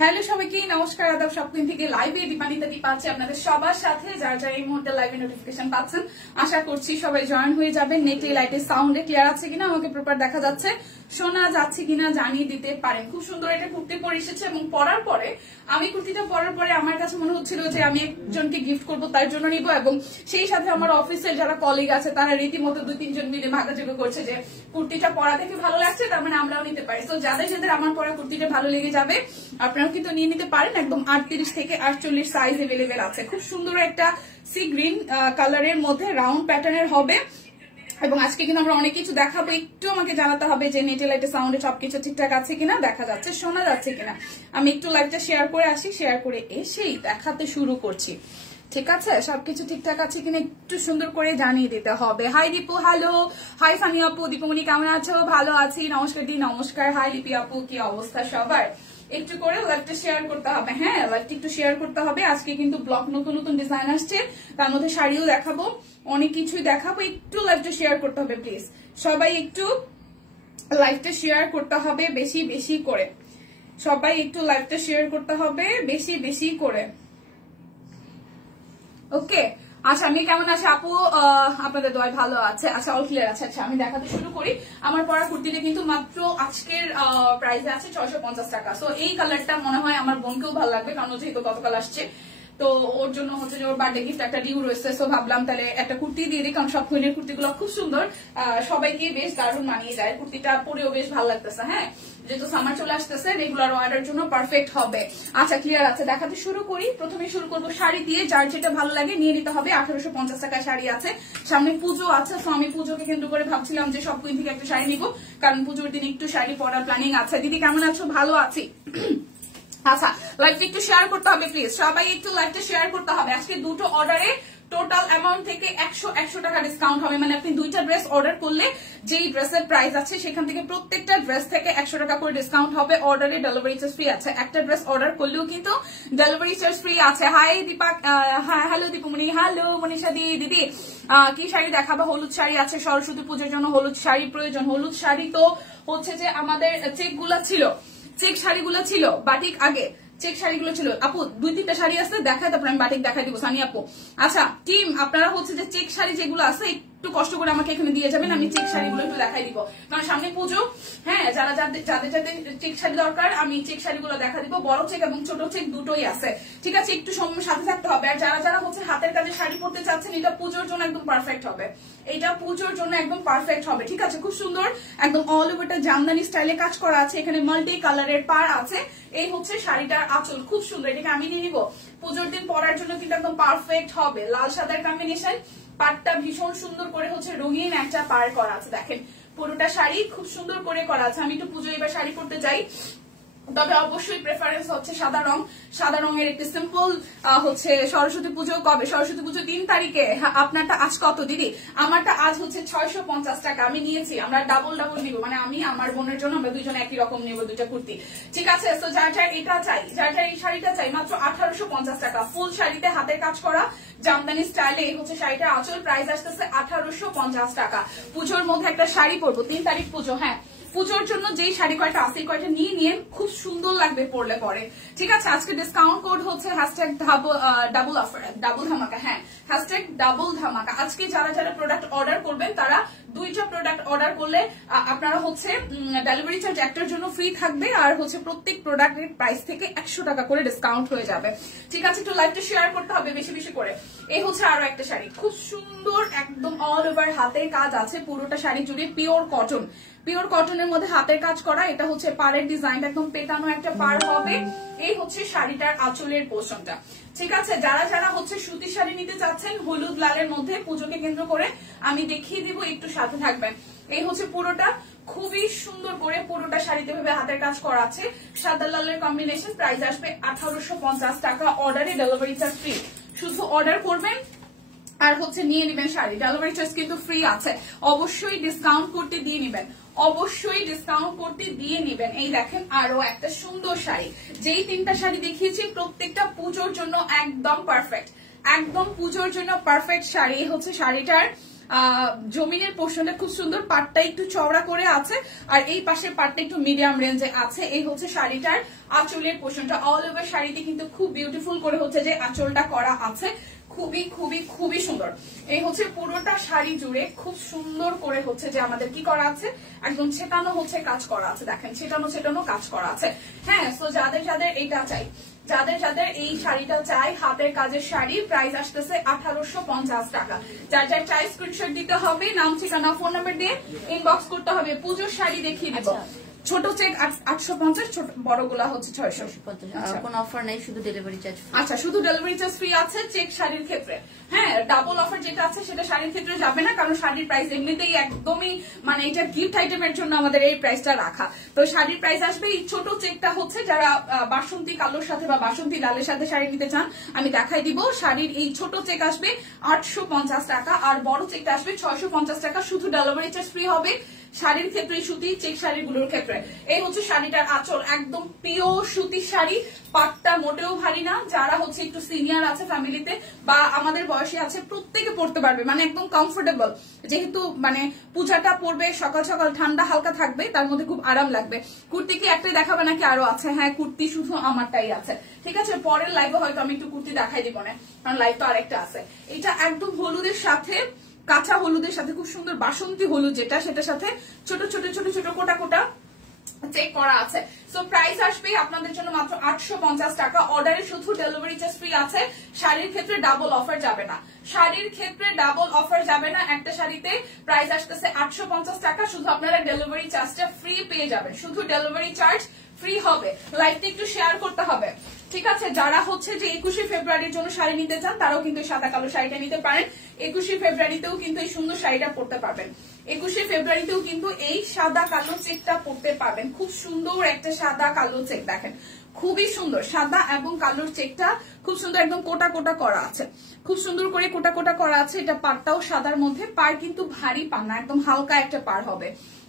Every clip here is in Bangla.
হ্যালো সবাইকে নমস্কার, আদাব। সবদিন থেকে লাইভে দীপানিতা দীপা আছে আপনাদের সবার সাথে। যারা যারা এই মুহূর্তে লাইভে নোটিফিকেশন পাচ্ছেন, আশা করছি সবাই জয়েন হয়ে যাবেন। নেটে লাইটের সাউন্ডে ক্লিয়ার আছে কিনা, আমাকে প্রপার দেখা যাচ্ছে, শোনা যাচ্ছে কিনা জানিয়ে দিতে পারেন। খুব সুন্দর একটা কুর্তি পরে এসেছে এবং পরার পরে আমি কুর্তিটা পরার পরে আমার কাছে মনে হচ্ছিল যে আমি একজনকে গিফট করব, তার জন্য নিব। এবং সেই সাথে আমার অফিসের যারা কলিগ আছে তারা রীতিমতো 2-3 জন মিলে ভাগাযোগ করছে যে কুর্তিটা পরা দেখে ভালো লাগছে, তার মানে আমরাও নিতে পারি। তো যাদের যাদের আমার পরা কুর্তিটা ভালো লেগে যাবে আপনারাও কিন্তু নিয়ে নিতে পারেন। একদম 38 থেকে 48 সাইজ এভেলেবেল আছে। খুব সুন্দর একটা সি গ্রিন কালারের মধ্যে রাউন্ড প্যাটার্নের হবে। এবং আজকে কিন্তু আমরা অনেক কিছু দেখাবো। একটু আমাকে জানাতে হবে যে নেটে লাইটে সাউন্ডে সবকিছু ঠিকঠাক আছে কিনা, দেখা যাচ্ছে, শোনা যাচ্ছে কিনা। আমি একটু লাইভটা শেয়ার করে আসি, শেয়ার করে এসেই দেখাতে শুরু করছি। ঠিক আছে, সবকিছু ঠিকঠাক আছে কিনা একটু সুন্দর করে জানিয়ে দিতে হবে। Hi Dipu, hello. Hi Sunny আপু, দীপমণি কেমন আছো? ভালো আছি, নমস্কার দি, নমস্কার। হাই লিপি আপু, কি অবস্থা সবার? একটু করে লাইভটা শেয়ার করতে হবে। হ্যাঁ, লাইভটা একটু শেয়ার করতে হবে। আজকে কিন্তু ব্লগ নতুন নতুন ডিজাইন আসছে, তার মধ্যে শাড়িও দেখাবো, অনেক কিছুই দেখাবো। একটু লাইভটা শেয়ার করতে হবে প্লিজ, সবাই একটু লাইভটা শেয়ার করতে হবে বেশি বেশি করে। সবাই একটু লাইভটা শেয়ার করতে হবে বেশি বেশি করে। ওকে, আচ্ছা, আমি কেমন আছি আপু? আপনাদের দোয়ায় ভালো আছে। আচ্ছা, অল ক্লিয়ার আছে। আচ্ছা, আমি দেখাতে শুরু করি। আমার পরা কুর্তিটা কিন্তু মাত্র আজকের প্রাইসে আছে 650 টাকা। সো এই কালারটা মনে হয় আমার বোনকেও ভালো লাগবে, কারণ যেহেতু গতকাল আসছে, তো ওর জন্য হচ্ছে যে ওর বার্থডে গিফট একটা ডিউ রয়েছে। সো ভাবলাম তাহলে একটা কুর্তি দিয়ে দিই, কারণ সব কুইনের কুর্তিগুলো খুব সুন্দর, সবাইকে বেশ দারুণ মানিয়ে যায়। কুর্তিটা পরেও বেশ ভালো লাগতেছে। হ্যাঁ, যেহেতু সামার চলে আসতেছে, রেগুলার ওয়ার্ডের জন্য পারফেক্ট হবে। আচ্ছা, ক্লিয়ার আছে, দেখাতে শুরু করি। প্রথমে শুরু করবো শাড়ি দিয়ে। যার যেটা ভালো লাগে নিয়ে নিতে হবে। 1850 টাকা শাড়ি আছে। সামনে পুজো আছে, তো আমি পুজোকে কেন্দ্র করে ভাবছিলাম যে সব কুইন থেকে একটা শাড়ি নিবো, কারণ পুজোর দিন একটু শাড়ি পরার প্ল্যানিং আছে। দিদি কেমন আছো? ভালো আছি। আচ্ছা, লাইভটা একটু শেয়ার করতে হবে প্লিজ, সবাই একটু লাইভটা শেয়ার করতে হবে। আজকে দুটো অর্ডারে টোটাল অ্যামাউন্ট থেকে 100 টাকা ডিসকাউন্ট হবে। মানে আপনি 2টা ড্রেস অর্ডার করলে যেই ড্রেসের প্রাইস আছে সেখান থেকে প্রত্যেকটা ড্রেস থেকে 100 টাকা করে ডিসকাউন্ট হবে। অর্ডারে ডেলিভারি চার্জ ফ্রি আছে। একটা ড্রেস অর্ডার করলেও কিন্তু ডেলিভারি চার্জ ফ্রি আছে। Hi Dipa, hello Dipmoni, hello Manisha di. দিদি কি শাড়ি দেখাবো? হলুদ শাড়ি আছে, সরস্বতী পুজোর জন্য হলুদ শাড়ি প্রয়োজন। হলুদ শাড়ি তো হচ্ছে যে আমাদের চেক গুলা ছিল, চেক শাড়িগুলো ছিল, বাটিক আগে চেক শাড়িগুলো ছিল। আপু 2-3টা শাড়ি আছে, দেখায় তারপর আমি বাটিক দেখাই দিব সানি আপু। আচ্ছা টিম, আপনারা হচ্ছে যে চেক শাড়ি যেগুলো আছে একটু কষ্ট করে আমাকে এখানে দিয়ে যাবেন, আমি চেক শাড়িগুলো একটু দেখাই দিব, কারণ সামনে পুজো। হ্যাঁ, যারা যাদের চেক শাড়ি দরকার আমি চেক শাড়িগুলো দেখা দিব। বড় চেক এবং ছোট চেক দুটোই আছে। ঠিক আছে, একটু সময় সাথে থাকতে হবে। আর যারা যারা হচ্ছে হাতের কাজে শাড়ি পরতে চাচ্ছেন, এটা পুজোর জন্য একদম পারফেক্ট হবে। এটা পুজোর জন্য একদম পারফেক্ট হবে। ঠিক আছে, খুব সুন্দর, একদম অল ওভারটা জামদানি স্টাইলে কাজ করা আছে। এখানে মাল্টি কালারের পার আছে। এই হচ্ছে শাড়িটার আঁচল, খুব সুন্দর। এটাকে আমি নিয়ে নিবো, পুজোর দিন পরার জন্য কিন্তু একদম পারফেক্ট হবে। লাল সাদার কম্বিনেশন, পাটটা ভীষণ সুন্দর করে হচ্ছে রঙিন একটা পার করা আছে। দেখেন পুরোটা শাড়ি খুব সুন্দর করে করা আছে। আমি একটু পুজো এবার শাড়ি পরতে চাই, তবে অবশ্যই প্রেফারেন্স হচ্ছে সাদা রং। সাদা রঙের একটি সিম্পল হচ্ছে। সরস্বতী পুজো কবে? সরস্বতী পুজো 3 তারিখে। আপনারটা আজ কত দিদি? আমারটা আজ হচ্ছে 650 টাকা আমি নিয়েছি। আমরা ডাবল ডাবল নিব, মানে আমি আমার বোনের জন্য আমরা দুইজন একই রকম নিব, দুইটা কুর্তি। ঠিক আছে, তো যার যার এটা চাই, যার যার এই শাড়িটা চাই, মাত্র 1850 টাকা। ফুল শাড়িতে হাতের কাজ করা জামদানি স্টাইলে এই হচ্ছে শাড়িটা আঁচল। প্রাইস আসতেছে 1850 টাকা। পুজোর মধ্যে একটা শাড়ি পরবো, 3 তারিখ পুজো। হ্যাঁ, পুজোর জন্য যেই শাড়ি কয়টা আছে কয়টা নিয়ে নিয়ে খুব সুন্দর লাগবে পরলে পরে। ঠিক আছে, আজকে ডিসকাউন্ট কোড হচ্ছে ডাবল অফার, ডাবল ধামাকা। হ্যাঁ, ডাবল ধামাকা। আজকে যারা যারা প্রোডাক্ট অর্ডার করবেন তারা 2টা প্রোডাক্ট অর্ডার করলে আপনারা হচ্ছে ডেলিভারি চার্জ একটার জন্য ফ্রি থাকবে, আর হচ্ছে প্রত্যেক প্রোডাক্টের প্রাইস থেকে 100 টাকা করে ডিসকাউন্ট হয়ে যাবে। ঠিক আছে, একটু লাইভটা শেয়ার করতে হবে বেশি বেশি করে। এই হচ্ছে আরো একটা শাড়ি, খুব সুন্দর, একদম অল ওভার হাতের কাজ আছে। পুরোটা শাড়ি জুড়ে পিওর কটন, পিওর কটনের মধ্যে হাতের কাজ করা। এটা হচ্ছে পাড়ের ডিজাইন, একদম পেটানো একটা পাড় হবে। এই হচ্ছে শাড়িটার আঁচলের পোর্শনটা। ঠিক আছে, যারা যারা হচ্ছে সুতি শাড়ি নিতে চাচ্ছেন হলুদ লালের মধ্যে পুজোকে কেন্দ্র করে, আমি দেখিয়ে দিব, একটু সাথে থাকবেন। এই হচ্ছে পুরোটা, খুবই সুন্দর করে পুরোটা শাড়িতে ভাবে হাতের কাজ করা আছে। সাদা লালের কম্বিনেশন। প্রাইস আসবে 1850 টাকা। অর্ডারে ডেলিভারি চার্জ ফ্রি। শুধু অর্ডার করবেন আর হচ্ছে নিয়ে নেবেন শাড়ি, ডেলিভারি চার্জ কিন্তু ফ্রি আছে। অবশ্যই ডিসকাউন্ট করতে দিয়ে নেবেন, অবশ্যই ডিসকাউন্ট করতে দিয়ে নেবেন। এই দেখেন আরো একটা সুন্দর শাড়ি। যেই 3টা শাড়ি দেখিয়েছি প্রত্যেকটা পুজোর জন্য একদম পারফেক্ট। একদম পুজোর জন্য পারফেক্ট শাড়ি। হচ্ছে শাড়িটার জমিনের পোর্শনটা খুব সুন্দর, পাটটা একটু চওড়া করে আছে আর এই পাশের পাটটা একটু মিডিয়াম রেঞ্জে আছে। এই হচ্ছে শাড়িটার আঁচলের পোর্শনটা। অল ওভার শাড়িটি কিন্তু খুব বিউটিফুল করে হচ্ছে যে আঁচলটা করা আছে, খুবই খুবই খুবই সুন্দর। এই হচ্ছে পুরোটা শাড়ি জুড়ে খুব সুন্দর করে হচ্ছে যে আমাদের কি করা আছে, একদম ছেটানো হচ্ছে কাজ করা আছে। দেখেন ছেটানো ছেটানো কাজ করা আছে। হ্যাঁ, তো যাদের যাদের এইটা চাই, যাদের যাদের এই শাড়িটা চাই, হাতের কাজের শাড়ি, প্রাইস আসতেছে 1850 টাকা। যার যার চাই স্ক্রিনশট দিতে হবে, নাম ঠিকানা ফোন নাম্বার দিয়ে ইনবক্স করতে হবে। পুজোর শাড়ি দেখিয়ে দিব। ছোট চেক 850, ছোট বড়গুলা হচ্ছে 650। কোন অফার নাই, শুধু ডেলিভারি চার্জ। আচ্ছা, শুধু ডেলিভারি চার্জ ফ্রি আছে চেক শাড়ির ক্ষেত্রে। হ্যাঁ, ডাবল অফার যেটা আছে সেটা শাড়ির ক্ষেত্রে যাবে না, কারণ শাড়ির প্রাইস এমনিতেই একদমই মানে এটা গিফট আইটেমের জন্য আমাদের এই প্রাইসটা রাখা। তো শাড়ির প্রাইস আসবে এই ছোট চেকটা হচ্ছে যারা বাসন্তী কালোর সাথে বা বাসন্তী লালের সাথে শাড়ি নিতে চান আমি দেখাই দিব। শাড়ির এই ছোট চেক আসবে 850 টাকা আর বড় চেকটা আসবে 650 টাকা। শুধু ডেলিভারি চার্জ ফ্রি হবে শাড়ির ক্ষেত্রে, সুতি চেক শাড়িগুলোর ক্ষেত্রে। এই হচ্ছে শাড়িটার আঁচল, একদম পিওর সুতির শাড়ি, পাটটা মোটেও ভারী না। যারা হচ্ছে একটু সিনিয়র আছে ফ্যামিলিতে বা আমাদের বয়সী আছে প্রত্যেকে পড়তে পারবে, মানে একদম কমফোর্টেবল। যেহেতু মানে পূজাটা পড়বে, সকাল সকাল ঠান্ডা হালকা থাকবে, তার মধ্যে খুব আরাম লাগবে। কুর্তি কি একটাই দেখাবে নাকি আরো আছে? হ্যাঁ, কুর্তি শুধু আমারটাই আছে। ঠিক আছে, পরের লাইভে হয়তো আমি একটু কুর্তি দেখাই দিব না, কারণ লাইভ তো আরেকটা আছে। এটা একদম হলুদের সাথে, কাঁচা হলুদের সাথে খুব সুন্দর বাসন্তী হলুদ যেটা, সেটার সাথে ছোট ছোট ছোট ছোট কোটা কোটা চেক করা আছে। সো প্রাইস আসবে আপনাদের জন্য মাত্র 850 টাকা। অর্ডারে শুধু ডেলিভারি চার্জ ফ্রি আছে। শাড়ির ক্ষেত্রে ডাবল অফার যাবে না, শাড়ির ক্ষেত্রে ডাবল অফার যাবে না। একটা শাড়িতে প্রাইস আসতেছে 850 টাকা, শুধু আপনারা ডেলিভারি চার্জটা ফ্রি পেয়ে যাবেন, শুধু ডেলিভারি চার্জ ফ্রি হবে। লাইভটা একটু শেয়ার করতে হবে, ঠিক আছে? যারা হচ্ছে যে 21শে ফেব্রুয়ারির জন্য শাড়ি নিতে চান তারাও কিন্তু সাদা কালো শাড়িটা নিতে পারেন। 21শে ফেব্রুয়ারিতেও কিন্তু এই সুন্দর শাড়িটা পরতে পারবেন। 21শে ফেব্রুয়ারিতেও কিন্তু এই সাদা কালো চেকটা পরতে পারবেন। খুব সুন্দর একটা সাদা কালো চেক, দেখেন খুবই সুন্দর। সাদা এবং কালোর চেকটা খুব সুন্দর, একদম কোটা কোটা করা আছে, খুব সুন্দর করে কোটা কোটা করা আছে। এটা পাড়টাও সাদার মধ্যে, পাড় কিন্তু ভারী পাড় না, একদম হালকা একটা পাড় হবে।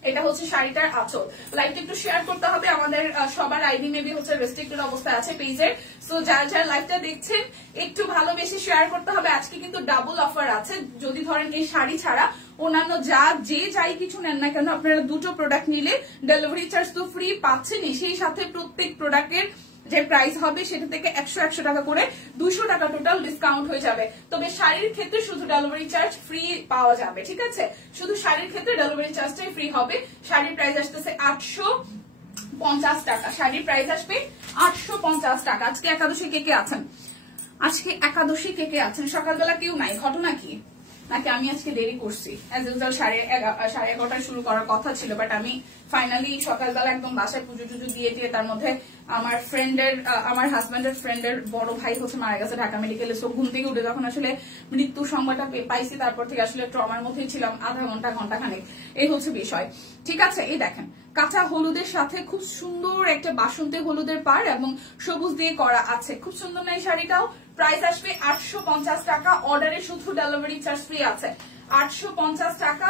এটা হচ্ছে শাড়িটার আঁচল। লাইভটা একটু শেয়ার করতে হবে, আমাদের সবার আইডি মেবি হচ্ছে রেস্ট্রিক্টেড অবস্থায় আছে পেজের। সো যারা যারা লাইভটা দেখছেন একটু ভালোবেসে শেয়ার করতে হবে। আজকে কিন্তু ডাবল অফার আছে। যদি ধরেন এই শাড়ি ছাড়া অন্যান্য যে যাই কিছু নেন না কেন, আপনারা দুটো প্রোডাক্ট নিলে ডেলিভারি চার্জ তো ফ্রি পাচ্ছেনই, সেই সাথে প্রত্যেক প্রোডাক্টের যে প্রাইস হবে সেটা থেকে 100 টাকা করে 200 টাকা টোটাল ডিসকাউন্ট হয়ে যাবে। তবে শাড়ির ক্ষেত্রে শুধু ডেলিভারি চার্জ ফ্রি পাওয়া যাবে, ঠিক আছে? শুধু শাড়ির ক্ষেত্রে ডেলিভারি চার্জটাই ফ্রি হবে। শাড়ির প্রাইস আসতেছে 850 টাকা। শাড়ির প্রাইস আসবে 850 টাকা। আজকে একাদশী কে কে আছেন? আজকে একাদশী কে কে আছেন? সকালবেলা কেউ নাই, ঘটনা কি? নাকি আমি আজকে দেরি করছি? অ্যাজ ইউজুয়াল 11:30 শুরু করার কথা ছিল, বাট আমি ফাইনালি সকালবেলা একদম বাসায় পুজো টুজো দিয়ে তার মধ্যে আমার ফ্রেন্ডের, আমার হাজবেন্ডের ফ্রেন্ডের বড় ভাই হচ্ছে মারা গেছে ঢাকা মেডিকেলে। সো ঘুম থেকে উঠে যখন আসলে মৃত্যু সংবাদটা পাইছি, তারপর থেকে আসলে ট্রমার মধ্যেই ছিলাম আধা ঘন্টা ঘন্টাখানেক। এই হচ্ছে বিষয়, ঠিক আছে? এই দেখেন কাঁচা হলুদের সাথে খুব সুন্দর একটা বাসন্তী হলুদের পাড় এবং সবুজ দিয়ে করা আছে। খুব সুন্দর না এই শাড়িটাও? প্রাইস আসবে 850 টাকা। অর্ডারে শুধু ডেলিভারি চার্জ ফ্রি আছে। 850 টাকা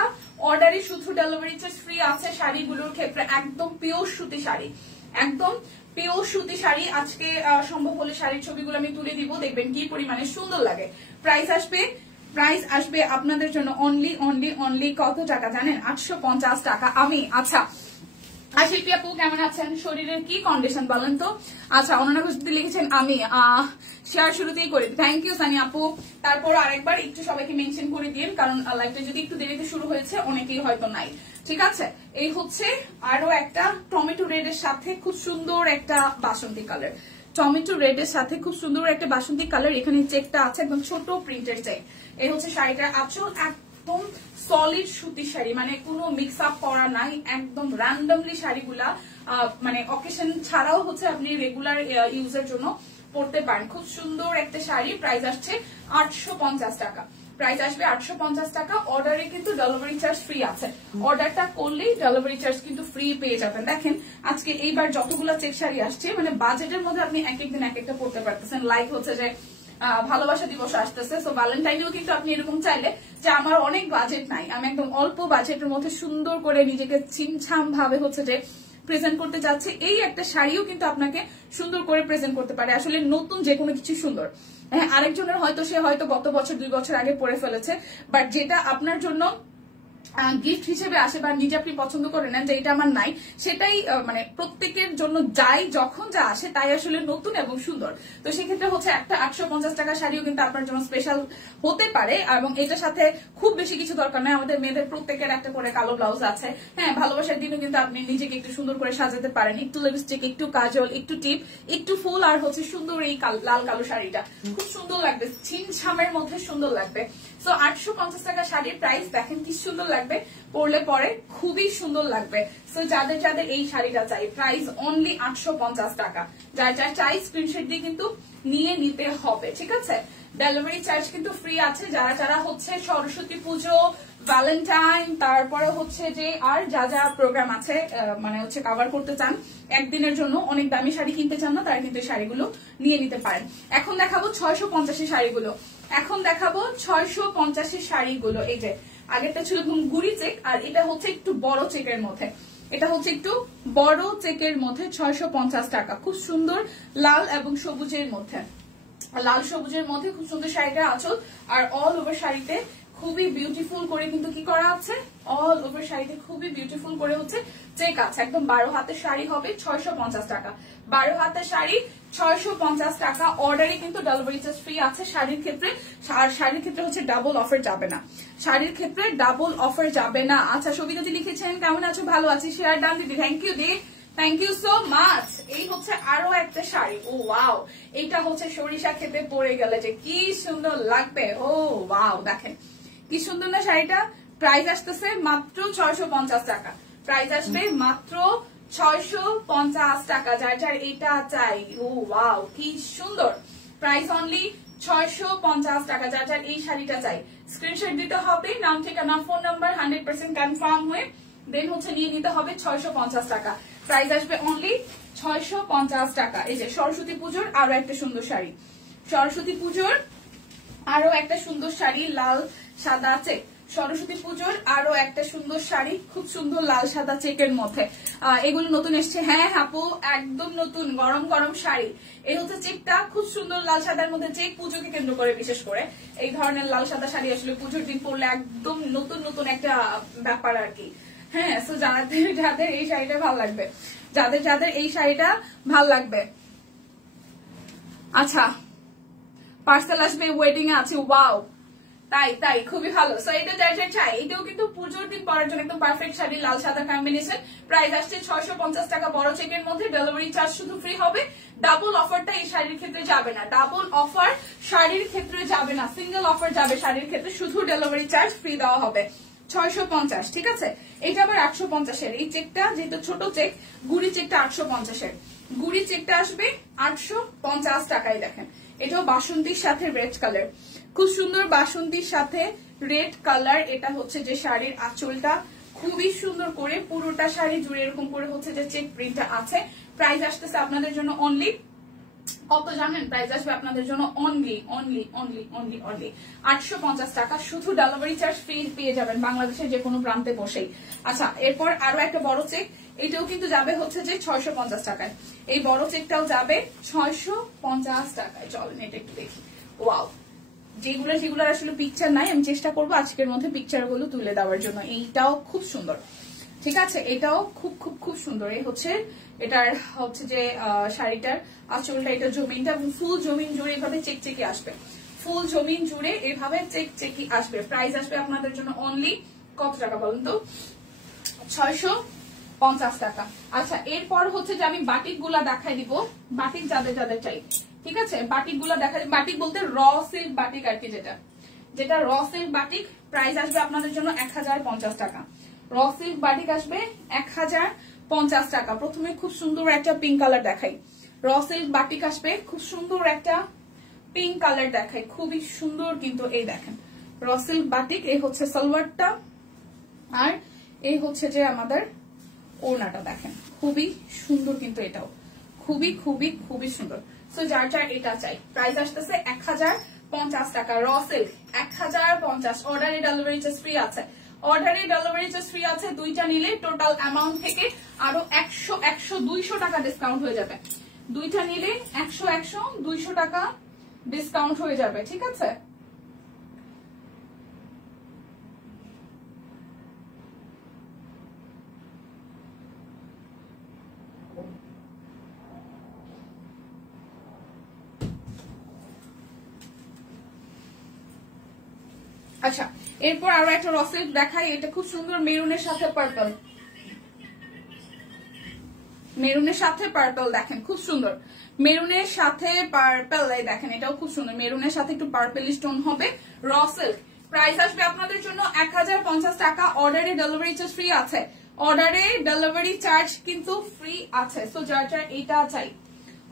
অর্ডারে শুধু ডেলিভারি চার্জ ফ্রি আছে শাড়িগুলোর ক্ষেত্রে। একদম পিওর সুতি শাড়ি, একদম পিওর সুতি শাড়ি। আজকে সম্ভব হলে শাড়ির ছবিগুলো আমি তুলে দিব, দেখবেন কি পরিমাণে সুন্দর লাগে। প্রাইস আসবে আপনাদের জন্য অনলি অনলি অনলি কত টাকা জানেন? 850 টাকা। আমি আচ্ছা আশিকি আপু কেমন আছেন? শরীরের কি কন্ডিশন বলেন তো? আচ্ছা, অনন্যা ঘোষদি লিখেছেন আমি শেয়ার শুরুতেই করি। থ্যাংক ইউ সানি আপু। তারপর আরেকবার একটু সবাইকে মেনশন করে দিন, কারণ লাইভটা যদি একটু দেরিতে শুরু হয়েছে অনেকেই হয়তো নাই, ঠিক আছে? এই হচ্ছে আরো একটা টমেটো রেড এর সাথে খুব সুন্দর একটা বাসন্তী কালার, টমেটো রেড এর সাথে খুব সুন্দর একটা বাসন্তী কালার। এখানে চেকটা আছে, একদম ছোট প্রিন্টের চেক। এই হচ্ছে শাড়িটার আঁচল। একদম সলিড সুতি শাড়ি, মানে কোনো মিক্স আপ করা নাই, একদম র্যান্ডমলি শাড়িগুলা মানে অকেশন ছাড়াও হচ্ছে আপনি রেগুলার ইউজের জন্য পরতে পারেন। খুব সুন্দর একটা শাড়ি। প্রাইস আসছে 850 টাকা। প্রাইস আসবে 850 টাকা। অর্ডারে কিন্তু ডেলিভারি চার্জ ফ্রি আছে। অর্ডারটা করলেই ডেলিভারি চার্জ কিন্তু ফ্রি পেয়ে যাবেন। দেখেন আজকে এইবার যতগুলো চেক শাড়ি আসছে, মানে বাজেটের মধ্যে আপনি এক একদিন এক একটা পরতে পারতেছেন। লাইক হচ্ছে যে ভালোবাসা দিবস আসতেছে, সো ভ্যালেন্টাইনেও কিন্তু আপনি এরকম চাইলে যে আমার অনেক বাজেট নাই, আমি একদম অল্প বাজেটের মধ্যে সুন্দর করে নিজেকে ছিমছাম ভাবে হচ্ছে যে প্রেজেন্ট করতে যাচ্ছে, এই একটা শাড়িও কিন্তু আপনাকে সুন্দর করে প্রেজেন্ট করতে পারে। আসলে নতুন যে কোনো কিছু সুন্দর, হ্যাঁ, আরেকজনের হয়তো সে হয়তো গত বছর 2 বছর আগে পরে ফেলেছে, বাট যেটা আপনার জন্য গিফট হিসেবে আসে বা নিজে আপনি পছন্দ করে নেন যে এটা আমার নাই, সেটাই মানে প্রত্যেকের জন্য যাই যখন যা আসে তাই আসলে নতুন এবং সুন্দর। তো সেক্ষেত্রে হচ্ছে একটা 850 টাকা শাড়িও কিন্তু আপনার জন্য স্পেশাল হতে পারে, এবং এটার সাথে খুব বেশি কিছু দরকার নেই। আমাদের মেয়েদের প্রত্যেকের একটা করে কালো ব্লাউজ আছে। হ্যাঁ, ভালোবাসার দিনও কিন্তু আপনি নিজেকে একটু সুন্দর করে সাজাতে পারেন, একটু লিপস্টিক, একটু কাজল, একটু টিপ, একটু ফুল, আর হচ্ছে সুন্দর এই লাল কালো শাড়িটা খুব সুন্দর লাগবে, ছিমছামের মধ্যে সুন্দর লাগবে। সো 850 টাকা শাড়ির প্রাইস দেখেন কি সুন্দর লাগবে, পরলে পরে খুবই সুন্দর লাগবে। সো যাদের যাদের এই শাড়িটা চাই, প্রাইস অনলি 850 টাকা। যার যার চাই স্ক্রিনশট দিয়ে কিন্তু নিয়ে নিতে হবে, ঠিক আছে? ডেলিভারি চার্জ কিন্তু ফ্রি আছে। যারা যারা হচ্ছে সরস্বতী পুজো, ভ্যালেন্টাইন, তারপরে হচ্ছে যে আর যা যা প্রোগ্রাম আছে মানে হচ্ছে কভার করতে চান, একদিনের জন্য অনেক দামি শাড়ি কিনতে চান না, তারা কিন্তু এই শাড়িগুলো নিয়ে নিতে পারেন। এখন দেখাবো 650 শাড়িগুলো। এখন দেখাবো 650 শাড়িগুলো। এই যে আগেরটা ছিল গুড়ি চেক, আর এটা হচ্ছে একটু বড় চেকের মধ্যে। এটা হচ্ছে একটু বড় চেকের মধ্যে 650 টাকা। খুব সুন্দর লাল এবং সবুজের মধ্যে, লাল সবুজের মধ্যে খুব সুন্দর শাড়িটা আঁচল, আর অল ওভার শাড়িতে খুবই বিউটিফুল করে কিন্তু কি করা আছে, অল ওভার শাড়িতে খুবই বিউটিফুল করে হচ্ছে চেক আছে। একদম 12 হাতের শাড়ি হবে 650 টাকা। 12 হাতের শাড়ি 650 টাকা। অর্ডারে কিন্তু ডেলিভারি চার্জ ফ্রি আছে শাড়ির ক্ষেত্রে। আর শাড়ির ক্ষেত্রে হচ্ছে ডাবল অফার যাবে না, শাড়ির ক্ষেত্রে ডাবল অফার যাবে না। আচ্ছা, সবিতাজি লিখেছেন কেমন আছো? ভালো আছি, শেয়ার ডান দিদি, থ্যাংক ইউ দি, থ্যাংক ইউ সো মাচ। এই হচ্ছে আরো একটা শাড়ি। ও ওয়াও, এইটা হচ্ছে সরিষা খেতে পরে গেলে যে কি সুন্দর লাগবে। ও ওয়াও, দেখেন কি সুন্দর না শাড়িটা। প্রাইস আসতেছে মাত্র 650 টাকা। প্রাইস আসবে মাত্র 650 টাকা। যার যার এটা চাই, ও ওয়াও কি সুন্দর। প্রাইস অনলি 650 টাকা। যার যার এই শাড়িটা চাই স্ক্রিনশট দিতে হবে, নাম ঠিকানা ফোন নাম্বার 100% কনফার্ম হয়ে দেন হচ্ছে নিয়ে নিতে হবে 650 টাকা। প্রাইস আসবে অনলি 650 টাকা। এই যে সরস্বতী পুজোর আরো একটা সুন্দর শাড়ি, সরস্বতী পুজোর আরো একটা সুন্দর শাড়ি লাল সাদা চেক। সরস্বতী পুজোর আরো একটা সুন্দর শাড়ি, খুব সুন্দর লাল সাদা চেকের মধ্যে। এগুলো নতুন এসছে। হ্যাঁ আপু, একদম নতুন গরম গরম শাড়ি। এই হচ্ছে চেকটা, খুব সুন্দর লাল সাদার মধ্যে চেক। পুজোকে কেন্দ্র করে বিশেষ করে এই ধরনের লাল সাদা শাড়ি আসলে পুজোর দিন পরলে একদম নতুন নতুন একটা ব্যাপার আর কি। হ্যাঁ, সো যাদের যাদের এই শাড়িটা ভালো লাগবে, যাদের যাদের এই শাড়িটা ভাল লাগবে। আচ্ছা, পার্সেল আসবে, ওয়েটিং এ আছে। ওয়াও, তাই তাই, খুবই ভালো। সো এটা যার যার চাই, এটাও কিন্তু পুজোর দিন পরার জন্য একদম পারফেক্ট শাড়ি, লাল সাদা কম্বিনেশন। প্রাইস আসছে 650 টাকা বড় চেকের মধ্যে। ডেলিভারি চার্জ শুধু ফ্রি হবে। ডাবল অফারটা এই শাড়ির ক্ষেত্রে যাবে না, ডাবল অফার শাড়ির ক্ষেত্রে যাবে না, সিঙ্গেল অফার যাবে শাড়ির ক্ষেত্রে, শুধু ডেলিভারি চার্জ ফ্রি দেওয়া হবে 650, ঠিক আছে? এটা আবার 850-এর। এই চেকটা যেহেতু ছোট চেক, গুড়ি চেকটা 850-এর। গুড়ি চেকটা আসবে 850 টাকায়। দেখেন এটাও বাসন্তীর সাথে রেড কালার, খুব সুন্দর বাসন্তীর সাথে রেড কালার। এটা হচ্ছে যে শাড়ির আঁচলটা খুবই সুন্দর করে পুরোটা শাড়ি জুড়ে এরকম করে হচ্ছে যে চেক প্রিন্টটা আছে। প্রাইস আসতেছে আপনাদের জন্য অনলি কত জানেন? প্রাইস আসবে আপনাদের জন্য only only only only only 850 টাকা। শুধু ডেলিভারি চার্জ ফ্রি পেয়ে যাবেন বাংলাদেশের যে কোনো প্রান্তে বসেই। আচ্ছা, এরপর আরো একটা বড় চেক, এটাও কিন্তু যাবে হচ্ছে যে 650 টাকায়। এই বড় চেকটাও যাবে 650 টাকায়। চলেন এটা একটু দেখি। ওয়াও, যেগুলো যেগুলো আসলে পিকচার নাই, আমি চেষ্টা করবো আজকের মধ্যে পিকচার গুলো তুলে দেওয়ার জন্য। এইটাও খুব সুন্দর, ঠিক আছে? এটাও খুব খুব খুব সুন্দর। এই হচ্ছে এটার হচ্ছে যে শাড়িটার আঁচলটা, এটা জমিনটা, ফুল জমিন জুড়ে এভাবে চেক চেকে আসবে, ফুল জমিন জুড়ে এভাবে চেক চেকি আসবে। প্রাইস আসবে আপনাদের জন্য অনলি কত টাকা বলুন তো? 650 টাকা। আচ্ছা, এরপর হচ্ছে যে আমি বাটিক গুলা দেখাই দিব, বাটিক যাদের যাদের চাই, ঠিক আছে? বাটিক গুলা দেখা, বাটিক বলতে র সিল্ক বাটিক আর কি, যেটা যেটা র সিল্ক বাটিক। প্রাইস আসবে আপনাদের জন্য 1050 টাকা। র সিল্ক বাটিক আসবে 1050 টাকা। প্রথমে খুব সুন্দর একটা পিঙ্ক কালার দেখাই। র সিল্ক বাটিক আসবে, খুব সুন্দর একটা পিঙ্ক কালার দেখাই, খুবই সুন্দর কিন্তু। এই দেখেন র সিল্ক বাটিক। এই হচ্ছে সালোয়ারটা, আর এই হচ্ছে যে আমাদের ওড়নাটা। দেখেন খুবই সুন্দর কিন্তু, এটাও খুবই খুবই খুবই সুন্দর। সো যার যার এটা চাই, প্রাইস আসতেছে 1050 টাকা। Raw silk 1050। অর্ডারে ডেলিভারি চার্জ ফ্রি আছে, অর্ডারে ডেলিভারি চার্জ ফ্রি আছে। দুইটা নিলে টোটাল অ্যামাউন্ট থেকে আরো 100 200 টাকা ডিসকাউন্ট হয়ে যাবে। দুইটা নিলে 100 200 টাকা ডিসকাউন্ট হয়ে যাবে, ঠিক আছে? আচ্ছা, এরপর আরো একটা র সিল্ক দেখাই। এটা খুব সুন্দর, মেরুনের সাথে পার্পল, মেরুনের সাথে পার্পল দেখেন, খুব সুন্দর। মেরুনের সাথে পার্পল, এই দেখেন এটাও খুব সুন্দর। মেরুনের সাথে একটু পার্পলিশ টোন হবে, র সিল্ক। প্রাইস আসবে আপনাদের জন্য 1050 টাকা। অর্ডারে ডেলিভারি চার্জ ফ্রি আছে, অর্ডারে ডেলিভারি চার্জ কিন্তু ফ্রি আছে। সো যার যার এটা চাই,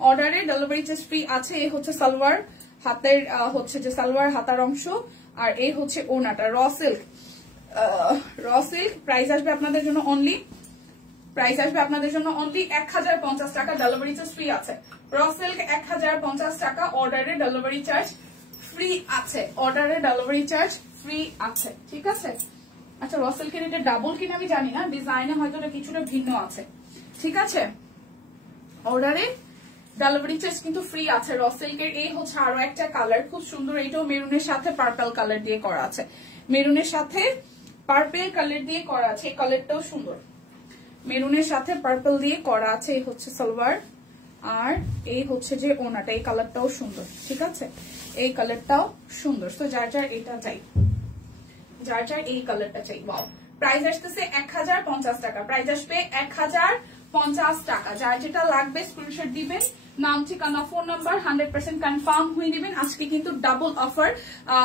অর্ডারে ডেলিভারি চার্জ ফ্রি আছে। এই হচ্ছে সালোয়ার, হাতের হচ্ছে যে সালোয়ার হাতার অংশ, আর এই হচ্ছে ওনাটা। Raw silk, raw silk. Price আসবে আপনাদের জন্য অনলি, প্রাইস আসবে আপনাদের জন্য অনলি 1050 টাকা। ডেলিভারি চার্জ ফ্রি আছে। র সিল্ক 1050 টাকা, অর্ডারে ডেলিভারি চার্জ ফ্রি আছে, অর্ডারে ডেলিভারি চার্জ ফ্রি আছে, ঠিক আছে? আচ্ছা, র সিল্কের এটা ডাবল কিনা আমি জানি না, ডিজাইনে হয়তো এটা কিছুটা ভিন্ন আছে, ঠিক আছে? অর্ডারে ডেলিভারি চার্জ কিন্তু ফ্রি আছে। র সিল্কের এই হচ্ছে আরো একটা কালার, খুব সুন্দর। এটাও মেরুনের সাথে পার্পল কালার দিয়ে করা আছে, মেরুনের সাথে পার্পল কালার দিয়ে করা আছে। এই কালারটাও সুন্দর, মেরুনের সাথে পার্পল দিয়ে করা আছে। এই হচ্ছে সালোয়ার, আর এই হচ্ছে যে ওনাটা। এই কালারটাও সুন্দর, ঠিক আছে? এই কালারটাও সুন্দর। তো যার যার এটা চাই, যার যার এই কালারটা চাই। ওয়াও, প্রাইস আসতেছে 1050 টাকা, প্রাইস আসবে 1050 টাকা। যার যেটা লাগবে স্ক্রিনশট দিবেন, নাম, ঠিকানা, ফোন নাম্বার 100% কনফার্ম হয়ে নেবেন। আজকে কিন্তু ডাবল অফার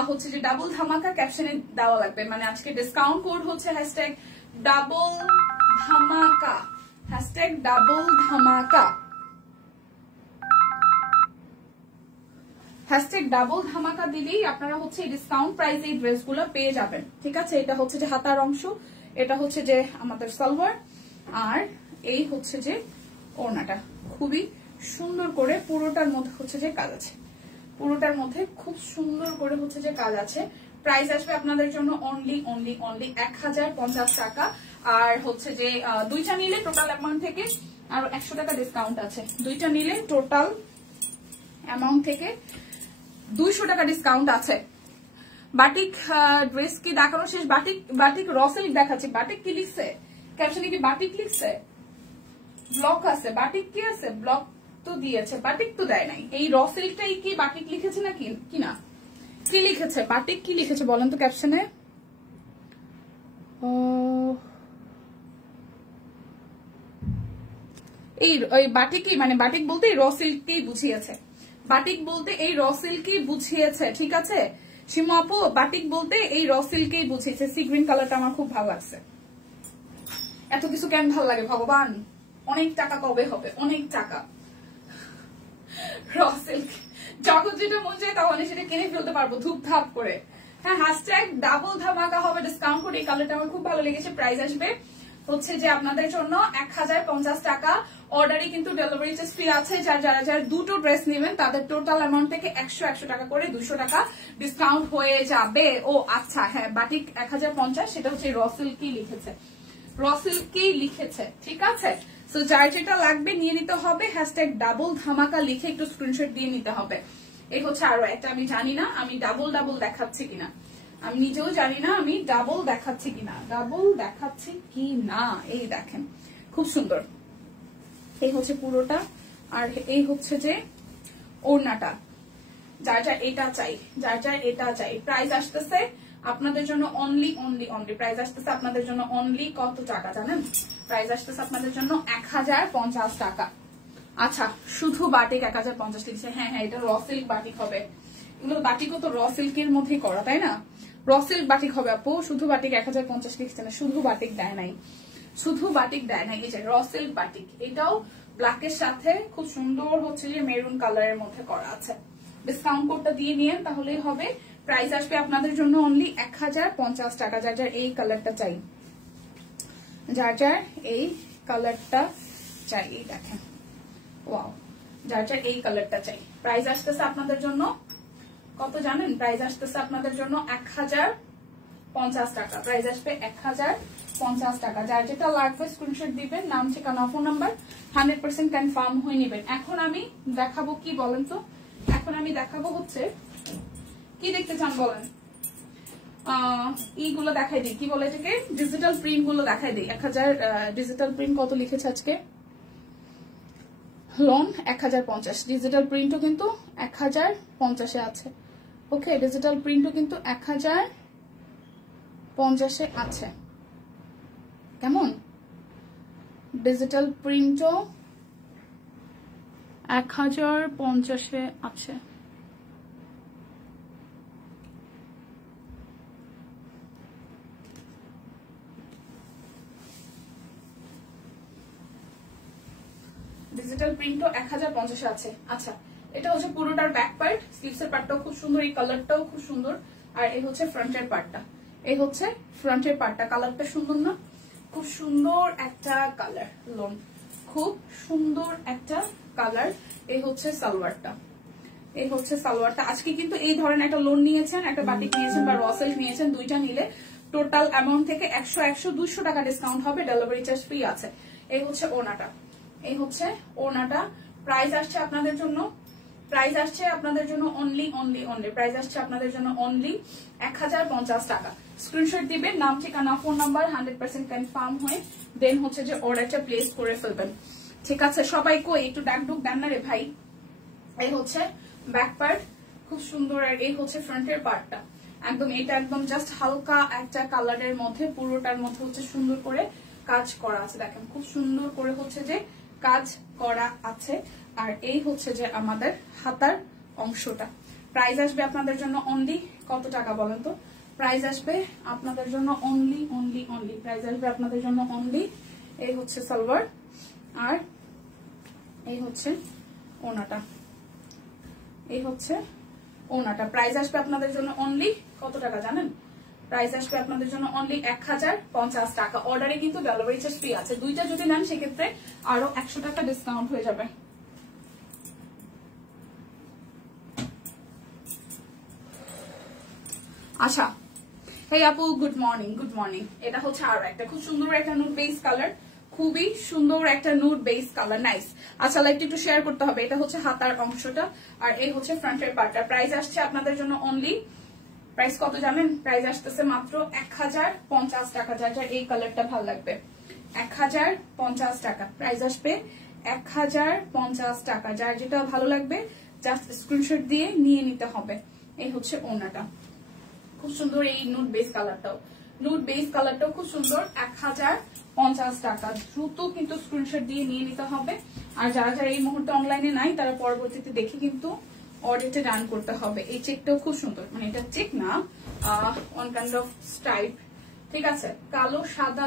হচ্ছে যে ডাবল ধামাকা ক্যাপশনে দেওয়া লাগবে, মানে আজকে ডিসকাউন্ট কোড হচ্ছে ডাবল ধামাকা, ডাবল ধামাকা, ডাবল ধামাকা দিলেই আপনারা হচ্ছে ডিসকাউন্ট প্রাইসে এই ড্রেসগুলো পেয়ে যাবেন, ঠিক আছে? এটা হচ্ছে যে হাতার অংশ, এটা হচ্ছে যে আমাদের সালোয়ার, আর এই হচ্ছে যে ওড়নাটা। খুবই সুন্দর করে পুরোটার মধ্যে হচ্ছে যে কাজ আছে, পুরোটার মধ্যে খুব সুন্দর করে হচ্ছে যে কাজ আছে। প্রাইস আসবে আপনাদের জন্য অনলি অনলি অনলি 1050 টাকা। আর হচ্ছে যে দুইটা নিলে টোটাল অ্যামাউন্ট থেকে আরো 100 টাকা ডিসকাউন্ট আছে। দুইটা নিলে টোটাল অ্যামাউন্ট থেকে 200 টাকা ডিসকাউন্ট আছে। বাটিক ড্রেস কি দেখানো শেষ? বাটিক, বাটিক র সিল্ক দেখাচ্ছি। বাটিক কি লিখছে ক্যাপশনে? কি বাটিক লিখছে? ব্লক আছে, বাটিক কি আছে? ব্লক তো দিয়েছে, বাটিক তো দেয় নাই। এই র সিল্কটাই কি বাটিক লিখেছে নাকি কিনা? কি লিখেছে বাটিক? কি লিখেছে বলেন তো ক্যাপশনে? এই বাটিকই, মানে বাটিক বলতে এই র সিল্ককেই বুঝিয়েছে, বাটিক বলতে এই র সিল্কই বুঝিয়েছে, ঠিক আছে সীমা আপু? বাটিক বলতে এই র সিল্কই বুঝিয়েছে। সি গ্রিন কালারটা আমার খুব ভালো লাগছে। এত কিছু কেন ভালো লাগে ভগবান? অনেক টাকা কবে হবে? অনেক টাকা। র সিল্ক যখন যেটা মন চায় তখন সেটা কিনে ফেলতে পারবো ধূপধাপ করে। হ্যাঁ, হ্যাশট্যাগ ডাবল ধামাকা হবে ডিসকাউন্ট করে। এই কালারটা আমার খুব ভালো লেগেছে। প্রাইস আসবে হচ্ছে যে আপনাদের জন্য 1050 টাকা। অর্ডারে কিন্তু ডেলিভারি চার্জ ফ্রি আছে। যারা দুটো ড্রেস নেবেন তাদের টোটাল অ্যামাউন্ট থেকে 100 টাকা করে 200 টাকা ডিসকাউন্ট হয়ে যাবে। ও আচ্ছা, হ্যাঁ, বাটিক 1050, সেটা হচ্ছে র সিল্কই লিখেছে, র সিল্কই লিখেছে, ঠিক আছে? সো যার যেটা লাগবে নিয়ে নিতে হবে। হ্যাশট্যাগ ডাবল ধামাকা লিখে একটু স্ক্রিনশট দিয়ে নিতে হবে। এই হচ্ছে আরো একটা, আমি জানি না আমি ডাবল দেখাচ্ছি কিনা, আমি নিজেও জানি না আমি ডাবল দেখাচ্ছি কিনা, ডাবল দেখাচ্ছি কি না। এই দেখেন খুব সুন্দর। এই হচ্ছে পুরোটা, আর এই হচ্ছে যে ওড়নাটা। যার যার এটা চাই, যার যার এটা চাই। প্রাইস আসতেছে আপনাদের জন্য অনলি অনলি অনলি, প্রাইস আসতেছে আপনাদের জন্য অনলি কত টাকা জানেন? প্রাইস আসতেছে আপনাদের জন্য 1050 টাকা। আচ্ছা, শুধু বাটিক 1050 লিখছে। হ্যাঁ হ্যাঁ, এটা র সিল্ক বাটিক হবে। এগুলো বাটিকও তো র সিল্কের মধ্যেই করা, তাই না? র সিল্ক বাটিক হবে আপু। শুধু বাটিক 1050 লিখছে না, শুধু বাটিক দেয় নাই, শুধু বাটিক দেয় নাই। এই যে র সিল্ক বাটিক, এটাও ব্ল্যাকের সাথে খুব সুন্দর হচ্ছে যে মেরুন কালারের মধ্যে করা আছে। ডিসকাউন্ট কোডটা দিয়ে নিয়েন তাহলেই হবে। প্রাইস আসবে আপনাদের জন্য অনলি 1050 টাকা। যার যার এই কালারটা চাই, যার যার এই কালারটা চাই, এই দেখেন ওয়াও, যার যার এই কালারটা চাই। প্রাইস আসতেছে আপনাদের জন্য কত জানেন? প্রাইস আসতেছে আপনাদের জন্য 1050 টাকা। প্রাইস আসবে 1050 টাকা। যার যেটা লাগবে স্ক্রিনশট দিবেন, নাম, ঠিকানা, ফোন নাম্বার 100% কনফার্ম হয়ে নেবেন। এখন আমি দেখাবো কি বলেন তো, এখন আমি দেখাবো হচ্ছে কি দেখতে চান বলেন, ইগুলো দেখাই দিই, কি বলে এটাকে, ডিজিটাল প্রিন্ট গুলো দেখাই দিই। 1000 ডিজিটাল প্রিন্ট কত লিখেছে আজকে, লন 1050, ডিজিটাল প্রিন্টও কিন্তু 1050 আছে। ওকে, ডিজিটাল প্রিন্টও কিন্তু 1050 আছে। কেমন, ডিজিটাল প্রিন্টও 1050 আছে। ডিজিটাল প্রিন্টও 1050 আছে। আচ্ছা, এটা হচ্ছে পুরোটার ব্যাক পার্ট, স্লিভসের পার্টটাও খুব সুন্দর, এই কালারটাও খুব সুন্দর। আর এই হচ্ছে ফ্রন্টের পার্টটা, এই হচ্ছে ফ্রন্টের পার্টটা, কালারটা সুন্দর না, খুব সুন্দর একটা কালার, লোন খুব সুন্দর একটা কালার। এই হচ্ছে সালোয়ারটা, এই হচ্ছে সালোয়ারটা। আজকে কিন্তু এই ধরনের একটা লোন নিয়েছেন, একটা বাটিক নিয়েছেন বা রসেল নিয়েছেন, দুইটা নিলে টোটাল অ্যামাউন্ট থেকে 100-200 টাকা ডিসকাউন্ট হবে, ডেলিভারি চার্জ ফ্রি আছে। এই হচ্ছে ওনাটা, এই হচ্ছে ওনাটা। প্রাইস আসছে আপনাদের জন্য, প্রাইস আসছে আপনাদের জন্য অনলি প্রাইস আসছে আপনাদের জন্য অনলি 1050 টাকা। স্ক্রিনশট দিবেন, নাম ঠিকানা ফোন নাম্বার 100% কনফার্ম হয়ে দেন হচ্ছে যে অর্ডারটা প্লেস করে ফেলবেন। ঠিক আছে, সবাই কই একটু ডাকডুক দেন না রে ভাই। এই হচ্ছে ব্যাক পার্ট, খুব সুন্দর। আর এই হচ্ছে ফ্রন্টের পার্টটা, একদম এটা একদম জাস্ট হালকা একটা কালারের মধ্যে, পুরোটার মধ্যে হচ্ছে সুন্দর করে কাজ করা আছে, দেখেন খুব সুন্দর করে হচ্ছে যে কাজ করা আছে। আর এই হচ্ছে যে আমাদের হাতার অংশটা। প্রাইস আসবে আপনাদের জন্য অনলি কত টাকা বলেন তো, প্রাইস আসবে আপনাদের জন্য অনলি প্রাইস আসবে আপনাদের জন্য অনলি, এই হচ্ছে সালোয়ার আর এই হচ্ছে ওনাটা, এই হচ্ছে ওনাটা। প্রাইস আসবে আপনাদের জন্য অনলি কত টাকা জানেন, প্রাইস আসবে আপনাদের জন্য অনলি 1050 টাকা। অর্ডারে কিন্তু ডেলিভারি চার্জ ফ্রি আছে, দুইটা যদি নেন সেক্ষেত্রে আরো 100 টাকা ডিসকাউন্ট হয়ে যাবে। আচ্ছা, হেই আপু, গুড মর্নিং। এটা হচ্ছে আরো একটা খুব সুন্দর একটা নুড বেস কালার, খুবই সুন্দর একটা নুড বেস কালার, নাইস। আচ্ছা, লাইকটা একটু শেয়ার করতে হবে। এটা হচ্ছে হাতার অংশটা আর এই হচ্ছে ফ্রন্টের পার্টটা। প্রাইস আসছে আপনাদের জন্য অনলি, প্রাইস কত জানেন, প্রাইস আসতেছে মাত্র 1050 টাকা। যার যার এই কালারটা ভালো লাগবে 1050 টাকা, প্রাইস আসবে 1050 টাকা। যার যেটা ভালো লাগবে জাস্ট স্ক্রিনশট দিয়ে নিয়ে নিতে হবে। এই হচ্ছে ওনাটা, খুব সুন্দর। এই নুড বেস কালারটাও খুব সুন্দর, 1050 টাকা। দ্রুত কিন্তু স্ক্রিনশট দিয়ে নিয়ে নিতে হবে। আর যারা যারা এই মুহূর্তে অনলাইনে নাই তারা পরবর্তীতে দেখে কিন্তু অর্ডারটা ডান করতে হবে। এই চেকটাও খুব সুন্দর, মানে এটা চেক না, ওয়ান কাইন্ড অফ স্ট্রাইপ। ঠিক আছে, কালো সাদা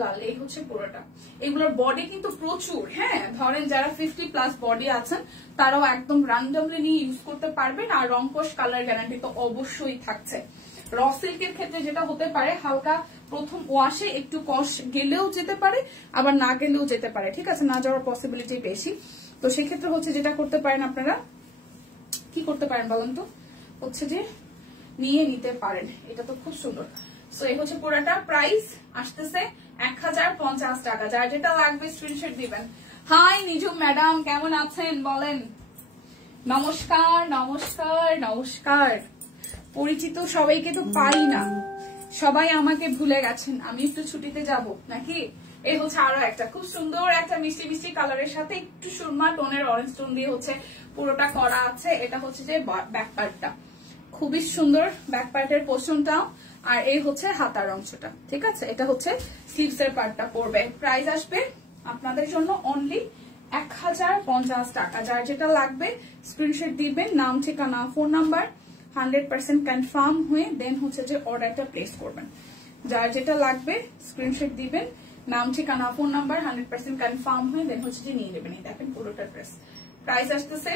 লাল, এই হচ্ছে পুরোটা। এগুলোর বডি কিন্তু প্রচুর, হ্যাঁ, ধরেন যারা 50+ বডি আছেন তারাও একদম র্যান্ডমলি নিয়ে ইউজ করতে পারবেন। আর রংকশ কালার গ্যারান্টি তো অবশ্যই থাকছে। র সিল্কের ক্ষেত্রে যেটা হতে পারে, হালকা প্রথম ওয়াশে একটু কষ গেলেও যেতে পারে, আবার না গেলেও যেতে পারে। ঠিক আছে, না যাওয়ার পসিবিলিটি বেশি। তো সেক্ষেত্রে হচ্ছে যেটা করতে পারেন আপনারা, কি করতে পারেন বলেন তো, হচ্ছে যে নিয়ে নিতে পারেন। এটা তো খুব সুন্দর। সো এই হচ্ছে পুরাটা, প্রাইস আসতেছে 1050 টাকা। যার যেটা লাগবে স্ক্রিনশট দিবেন। হাই নিজু ম্যাডাম, কেমন আছেন বলেন? নমস্কার। পরিচিত সবাইকে তো পাই না, সবাই আমাকে ভুলে গেছেন, আমি একটু ছুটিতে যাব নাকি। এই হচ্ছে আরো একটা খুব সুন্দর একটা মিষ্টি কালারের সাথে একটু সুরমা টোনের অরেঞ্জ টোন দিয়ে হচ্ছে পুরোটা করা আছে। এটা হচ্ছে যে ব্যাক পার্টটা, খুবই সুন্দর ব্যাক পার্টের পোর্শনটাও। আর এই হচ্ছে হাতার অংশটা। ঠিক আছে, এটা হচ্ছে স্লিভস এর পার্টটা পড়বে। প্রাইস আসবে আপনাদের জন্য অনলি 1050 টাকা। যার যেটা লাগবে স্ক্রিনশট দিবেন, নাম ঠিকানা ফোন নাম্বার 100% কনফার্ম হয়ে দেন হচ্ছে যে অর্ডারটা প্লেস করবেন। যার যেটা লাগবে স্ক্রিনশট দিবেন, নাম ঠিকানা ফোন নাম্বার 100% কনফার্ম হয়ে দেন হচ্ছে যে নিয়ে নেবেন। এই দেখেন পুরোটা ড্রেস। প্রাইস আসতেছে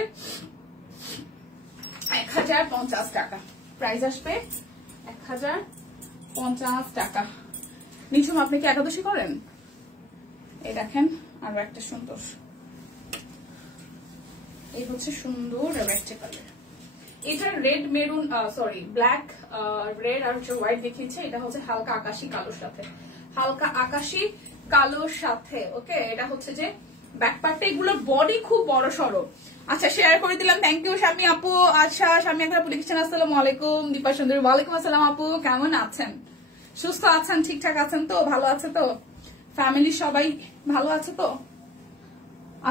1050 টাকা। প্রাইস আসবে 1050 টাকা। নিঝুম, আপনি কি একাদশী করেন? এই দেখেন আরো একটা সুন্দর, এই হচ্ছে সুন্দর একটা কালার। এটা red maroon, sorry black, red আর হচ্ছে হোয়াইট দেখিয়েছে। এটা হচ্ছে হালকা আকাশি কালোর সাথে, ওকে। এটা হচ্ছে যে ব্যাক পার্টটা, এগুলোর বডি খুব বড় সড়ো। আচ্ছা শেয়ার করে দিলাম, থ্যাংক ইউ শামি আপু। আচ্ছা শামি আকরা আপু লিখছেন আসসালামু আলাইকুম। দীপা সুন্দরী ওয়ালাইকুম আসসালাম আপু, কেমন আছেন? সুস্থ আছেন, ঠিকঠাক আছেন তো? ভালো আছে তো? ফ্যামিলি সবাই ভালো আছে তো?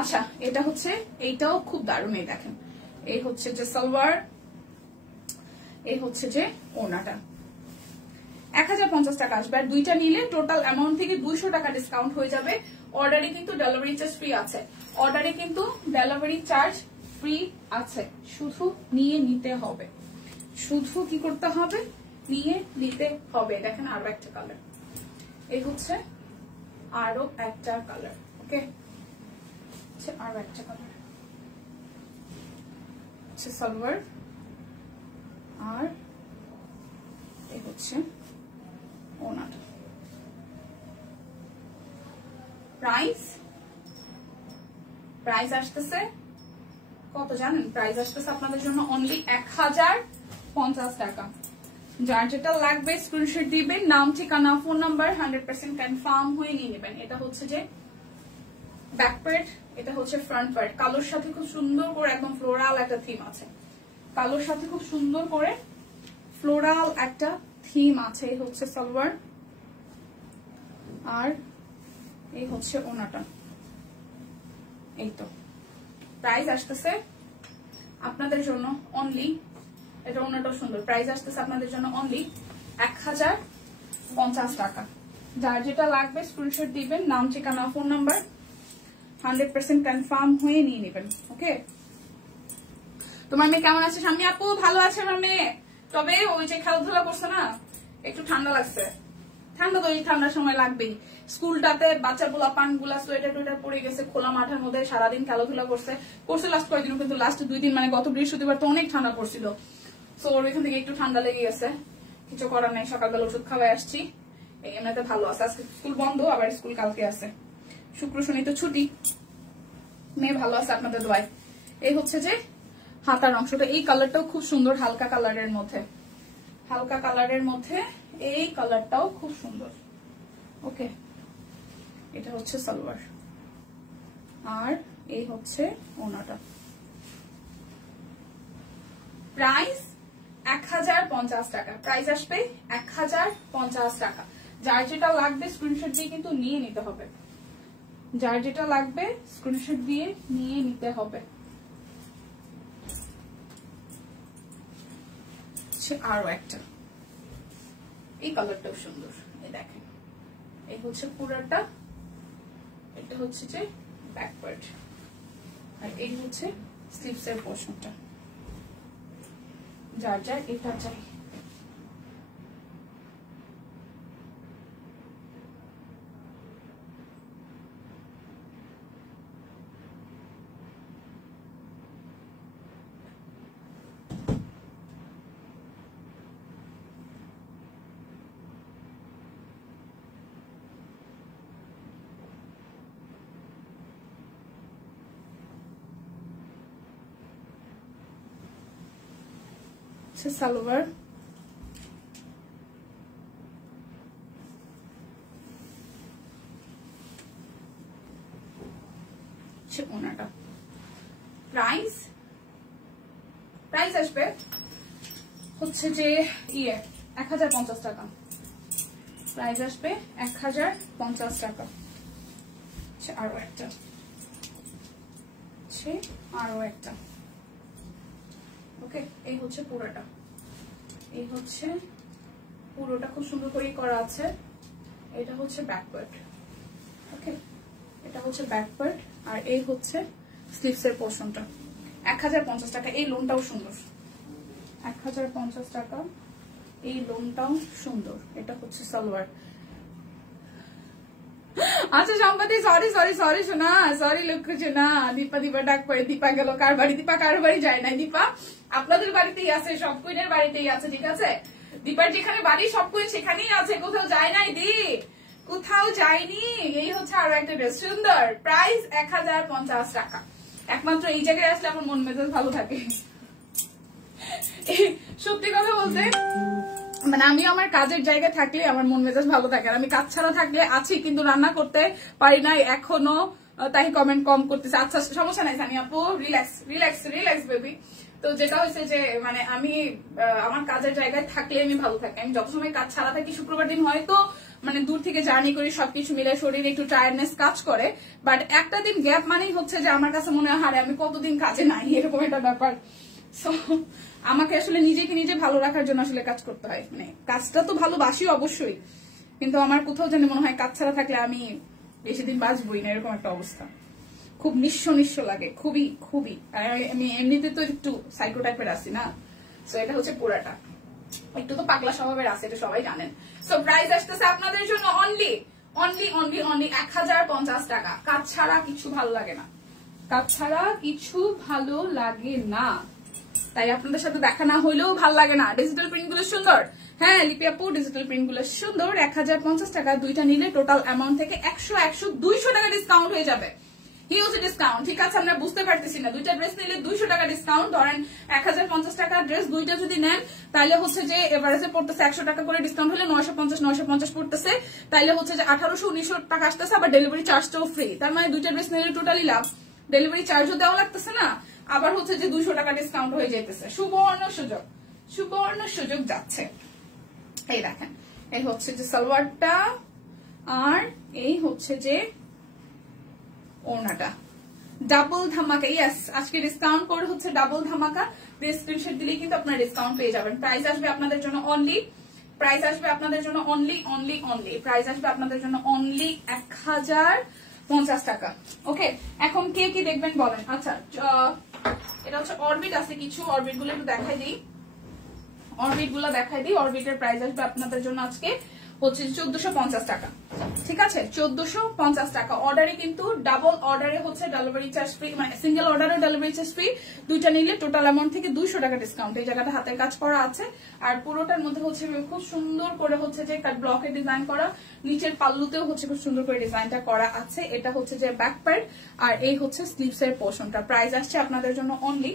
আচ্ছা এটা হচ্ছে, এইটাও খুব দারুণ। এই দেখেন, এই হচ্ছে যে সালোয়ার, এই হচ্ছে যে ওড়নাটা। 1050 টাকা আসবে। আর দুইটা নিলে টোটাল অ্যামাউন্ট থেকে 200 টাকা ডিসকাউন্ট হয়ে যাবে। অর্ডারে কিন্তু ডেলিভারি চার্জ ফ্রি আছে, অর্ডারে কিন্তু ডেলিভারি চার্জ ফ্রি আছে। শুধু নিয়ে নিতে হবে, শুধু কি করতে হবে, নিয়ে নিতে হবে। দেখেন আরো একটা কালার, এই হচ্ছে আরো একটা কালার। ওকে, আরো একটা কালার হচ্ছে সালোয়ার, আর এই হচ্ছে ওনাটা। প্রাইস আসতেছে কত জানেন? প্রাইস আসতেছে আপনাদের জন্য অনলি 1050 টাকা। যার যেটা লাগবে স্ক্রিনশট দিবেন, নাম ঠিকানা ফোন নাম্বার 100% কনফার্ম হয়ে নিয়ে নেবেন। এটা হচ্ছে যে ব্যাক পার্ট, এটা হচ্ছে ফ্রন্ট পার্ট। কালোর সাথে খুব সুন্দর করে একদম ফ্লোরাল একটা থিম আছে, কালোর সাথে খুব সুন্দর করে ফ্লোরাল একটা থিম আছে। এই হচ্ছে সালোয়ার, আর এই হচ্ছে ওনাটা। এই তো প্রাইস আসতেছে আপনাদের জন্য অনলি, এটা ওনাটাও সুন্দর। প্রাইস আসতেছে আপনাদের জন্য অনলি 1050 টাকা। যার যেটা লাগবে স্ক্রিনশট দিবেন, নাম ঠিকানা ফোন নাম্বার 100% কনফার্ম হয়ে নিয়ে নেবেন। ওকে, তোমার মেয়ে কেমন আছে? স্বামী আপু ভালো আছে আমার মেয়ে, তবে ওই যে খেলাধুলা করছে না, একটু ঠান্ডা লাগছে। ঠান্ডা তো এই ঠান্ডার সময় লাগবেই। স্কুলটাতে বাচ্চাগুলা পানগুলা সোয়েটার টোয়েটার পরে গেছে, খোলা মাঠের মধ্যে সারাদিন খেলাধুলা করছে লাস্ট কয়েকদিন, কিন্তু লাস্ট 2 দিন মানে গত বৃহস্পতিবার তো অনেক ঠান্ডা পড়ছিল। তো ওর এখান থেকে একটু ঠান্ডা লেগে গেছে, কিছু করার নাই। সকালবেলা ওষুধ খাওয়াই আসছি, এমনিতে ভালো আছে। আজকে স্কুল বন্ধ, আবার স্কুল কালকে আছে, শুক্র শনি তো ছুটি। মেয়ে ভালো আছে আপনাদের দোয়ায়। এই হচ্ছে যে হাতার অংশটা, এই কালারটাও খুব সুন্দর, হালকা কালারের মধ্যে, হালকা কালারের মধ্যে এই কালারটাও খুব সুন্দর। ওকে, এটা হচ্ছে সালোয়ার, আর এই হচ্ছে ওনাটা। প্রাইস 1050 টাকা, প্রাইস আসবে 1050 টাকা। যার যেটা লাগবে স্ক্রিনশট দিয়ে কিন্তু নিয়ে নিতে হবে, যার যেটা লাগবে স্ক্রিনশট দিয়ে নিয়ে নিতে হবে। আরো একটা, এই কালারটাও সুন্দর। এই দেখেন, এই হচ্ছে পুরাটা, এটা হচ্ছে যে ব্যাক পার্ট, আর এই হচ্ছে স্লিভস এর পোর্শনটা। যার যার এটা চাই। সালোয়ার, ওনাটা। প্রাইস আসবে হচ্ছে যে 1050 টাকা। প্রাইস আসবে 1050 টাকা। আরো একটা, আরো একটা। ওকে, এই হচ্ছে পুরোটা, এই হচ্ছে পুরোটা খুব সুন্দর করে করা আছে। এটা হচ্ছে ব্যাক পার্ট। ওকে, এটা হচ্ছে ব্যাক পার্ট, আর এই হচ্ছে স্লিভস এর পোর্শনটা। 1050 টাকা। এই লোনটাও সুন্দর, 1050 টাকা। এই লোনটাও সুন্দর। এটা হচ্ছে সালোয়ার। আচ্ছা সম্পত্তি, সরি শোনা, সরি লক্ষ্য শোনা। দীপা ডাক করে, দীপা গেল কার বাড়ি? দীপা কার বাড়ি যায় নাই। দীপা আপনাদের বাড়িতেই আছে, সব কুইনের বাড়িতেই আছে, ঠিক আছে? দীপার যেখানে বাড়ি সব কুইন সেখানেই আছে, কোথাও যায় নাই। দি কোথাও যায়নি। এই হচ্ছে আরো একটা ড্রেস, সুন্দর। প্রাইস 1050 টাকা। একমাত্র এই জায়গায় আসলে আমার মন মেজাজ ভালো থাকে। সত্যি কথা বলতে, মানে আমি আমার কাজের জায়গায় থাকলে আমার মন মেজাজ ভালো থাকে। আর আমি কাজ ছাড়া থাকলে আছি, কিন্তু রান্না করতে পারি না এখনো। তাই কমেন্ট কম করতেছে। আচ্ছা সমস্যা নাই সানি আপু, রিল্যাক্স রিল্যাক্স রিল্যাক্স বেবি। তো যেটা হয়েছে যে মানে আমি আমার কাজের জায়গায় থাকলে আমি ভালো থাকি, আমি যত সময় কাজ ছাড়া থাকি শুক্রবার দিন হয়তো মানে দূর থেকে জার্নি করি, সবকিছু মিলে শরীরে একটু টায়ার্ডনেস কাজ করে, বাট একটা দিন গ্যাপ মানেই হচ্ছে যে আমার কাছে মনে হয় হারে আমি কতদিন কাজে নাই, এরকম একটা ব্যাপার। সো আমাকে আসলে নিজেকে নিজে ভালো রাখার জন্য আসলে কাজ করতে হয়। মানে কাজটা তো ভালোবাসি অবশ্যই, কিন্তু আমার কোথাও যেন মনে হয় কাজ ছাড়া থাকলে আমি বেশি দিন বাঁচবই না, এরকম একটা অবস্থা। খুব নিঃস্ব নিঃস্ব লাগে, খুবই খুবই। আমি এমনিতে তো একটু সাইকো টাইপের আছি না, সো এটা হচ্ছে পুরাটা একটু তো পাগলা স্বভাবের আছে, এটা সবাই জানেন। সো প্রাইস আসতেছে আপনাদের জন্য অনলি অনলি অনলি অনলি 1050 টাকা। কাজ ছাড়া কিছু ভালো লাগে না, কাজ ছাড়া কিছু ভালো লাগে না, তাই আপনাদের সাথে দেখা না হইলেও ভালো লাগে না। ডিজিটাল প্রিন্ট গুলো সুন্দর, হ্যাঁ লিপি আপু ডিজিটাল প্রিন্ট গুলো সুন্দর। 1050 টাকা, দুইটা নিলে টোটাল অ্যামাউন্ট থেকে 100 টাকা ডিসকাউন্ট হয়ে যাবে, হিউজ ডিসকাউন্ট। ঠিক আছে, আমরা বুঝতে পারতেছি না, দুইটা ড্রেস নিলে 200 টাকা ডিসকাউন্ট। ধরেন 1050 টাকা ড্রেস দুইটা যদি নেন তাহলে হচ্ছে যে এভারেজে পড়তেছে 100 টাকা করে, ডিসকাউন্ট হলে 950 পড়তেছে, তাইলে হচ্ছে যে 1800-1900 টাকা আসতেছে, আবার ডেলিভারি চার্জটাও ফ্রি। তার মানে দুইটা ড্রেস নিলে টোটালি লাভ, ডেলিভারি চার্জও দেওয়া লাগতেছে না, আবার হচ্ছে যে 200 টাকা ডিসকাউন্ট হয়ে যেতেছে। সুবর্ণ সুযোগ, সুবর্ণ সুযোগ যাচ্ছে। এই দেখেন, এই হচ্ছে যে সালোয়ারটা, আর এই হচ্ছে যে ওড়নাটা। ডাবল ধামাকা, ইয়েস আজকে ডিসকাউন্ট কোড হচ্ছে ডাবল ধামাকা। স্ক্রিনশট দিলেই কিন্তু আপনারা ডিসকাউন্ট পেয়ে যাবেন। প্রাইস আসবে আপনাদের জন্য অনলি, প্রাইস আসবে আপনাদের জন্য অনলি অনলি অনলি, প্রাইস আসবে আপনাদের জন্য অনলি 1050 টাকা। ওকে, এখন কে কি দেখবেন বলেন। আচ্ছা এটা হচ্ছে অরবিট আছে কিছু, অরবিট গুলো একটু দেখাই দিই, অরবিট গুলো দেখাই দিই। অরবিটের প্রাইস আসবে আপনাদের জন্য আজকে হচ্ছে 1450 টাকা। ঠিক আছে, 1450 টাকা। অর্ডারে কিন্তু ডাবল অর্ডারে হচ্ছে ডেলিভারি চার্জ ফ্রি, মানে সিঙ্গেল অর্ডারে ডেলিভারি চার্জ ফ্রি, দুইটা নিলে টোটাল অ্যামাউন্ট থেকে 200 টাকা ডিসকাউন্ট। এই জায়গাটা হাতের কাজ করা আছে, আর পুরোটার মধ্যে হচ্ছে খুব সুন্দর করে হচ্ছে যে কাট ব্লকের ডিজাইন করা, নিচের পাল্লুতেও হচ্ছে খুব সুন্দর করে ডিজাইনটা করা আছে। এটা হচ্ছে যে ব্যাক পার্ট, আর এই হচ্ছে স্লিভস এর পোর্শনটা। প্রাইস আসছে আপনাদের জন্য অনলি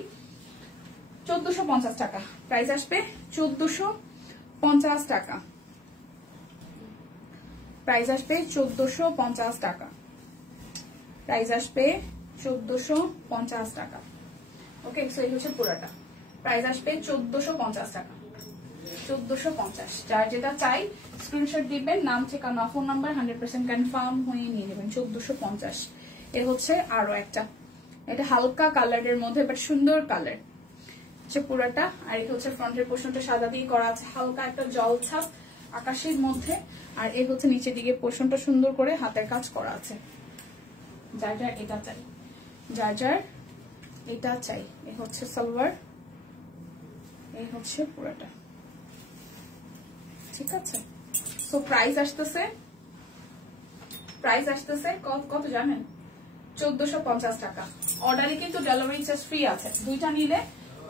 1450 টাকা। প্রাইস আসবে 1450 টাকা, প্রাইস আসবে 1450 টাকা, প্রাইস আসবে 1450 টাকা। ওকে, সো এই হচ্ছে পুরোটা, প্রাইস আসবে 1450 টাকা, 1450। যার যেটা চাই স্ক্রিনশট দিবেন, নাম ঠিকানা ফোন নাম্বার 100% কনফার্ম হয়ে নিয়ে নেবেন। 1450। এর হচ্ছে আরো একটা, এটা হালকা কালারের মধ্যে বাট সুন্দর কালার হচ্ছে পুরোটা, আর এটা হচ্ছে ফ্রন্টের পোর্শনটা সাদা দিয়ে করা আছে, হালকা একটা জলছাপ আকাশের মধ্যে, আর এই হচ্ছে নিচের দিকে পোর্শনটা সুন্দর করে হাতের কাজ করা আছে। যার যার এটা চাই, যার যার এটা চাই। এই হচ্ছে সালোয়ার, এই হচ্ছে পুরোটা। ঠিক আছে, সো প্রাইস আসতেছে, প্রাইস আসতেছে কত জানেন? 1450 টাকা। অর্ডারে কিন্তু ডেলিভারি চার্জ ফ্রি আছে, দুইটা নিলে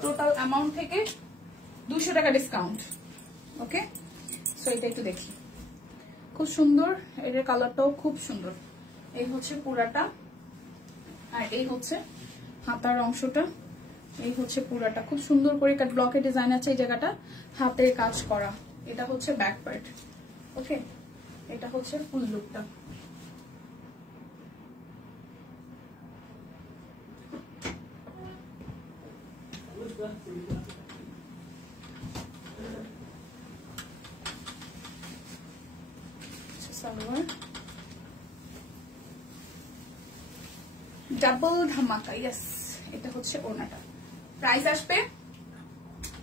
টোটাল অ্যামাউন্ট থেকে 200 টাকা ডিসকাউন্ট। ওকে, সো এটা একটু দেখি, খুব সুন্দর, এর কালারটাও খুব সুন্দর। এই হচ্ছে পুরাটা, আর এই হচ্ছে হাতার অংশটা, এই হচ্ছে পুরাটা খুব সুন্দর করে কাট ব্লকের ডিজাইন আছে, এই জায়গাটা হাতের কাজ করা। এটা হচ্ছে ব্যাক পার্ট। ওকে, এটা হচ্ছে ফুল লুকটা। ডাবল ধামাকা, ইয়েস। এটা হচ্ছে ওড়নাটা। প্রাইস আসবে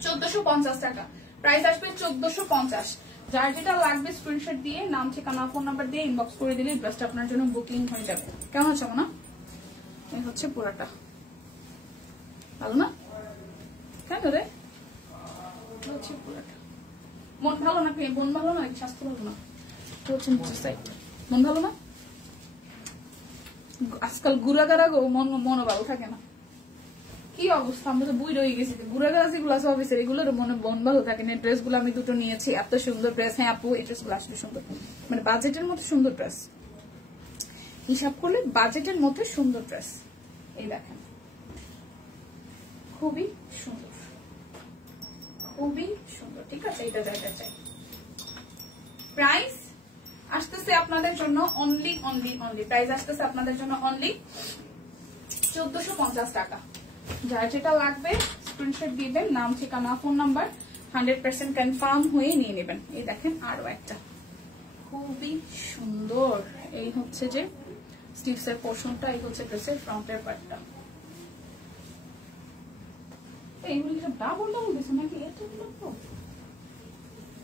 1450 টাকা, প্রাইস আসবে 1450। যার যেটা লাগবে স্ক্রিনশট দিয়ে নাম ঠিকানা ফোন নাম্বার দিয়ে ইনবক্স করে দিলে ড্রেসটা আপনার জন্য বুকিং হয়ে যাবে। কেমন আছে না? এই হচ্ছে পুরাটা, ভালো না? কেন রে হচ্ছে পুরাটা। মন ভালো না? মন ভালো না, স্বাস্থ্য ভালো না? হচ্ছে মন ভালো না, আজকাল গুড়াগাড়া গো, মনও ভালো থাকে না। কি অবস্থা, আমরা তো বুই রয়ে গেছি। গুড়াগাড়া যেগুলো আছে অফিসের, এগুলোর মন ভালো থাকে না। ড্রেস গুলো আমি দুটো নিয়েছি, এত সুন্দর ড্রেস। হ্যাঁ আপু, এই ড্রেস গুলো আসলে সুন্দর, মানে বাজেটের মধ্যে সুন্দর ড্রেস, হিসাব করলে বাজেটের মধ্যে সুন্দর ড্রেস। এই দেখেন, খুবই সুন্দর, খুবই সুন্দর। ঠিক আছে, এটা জায়গা চাই। প্রাইস আসতেছে আপনাদের জন্য অনলি অনলি অনলি প্রাইস আসতেছে আপনাদের জন্য অনলি 1450 টাকা। যার যেটা লাগবে স্ক্রিনশট দিবেন, নাম ঠিকানা ফোন নাম্বার 100% কনফার্ম হয়ে নিয়ে নেবেন। এই দেখেন আরো একটা খুবই সুন্দর, এই হচ্ছে যে স্লিভস এর পোর্শনটা, এই হচ্ছে ড্রেসের ফ্রন্টের পার্টটা। এইগুলো কি ডাবল ডাবল দিছে নাকি? এতগুলো তো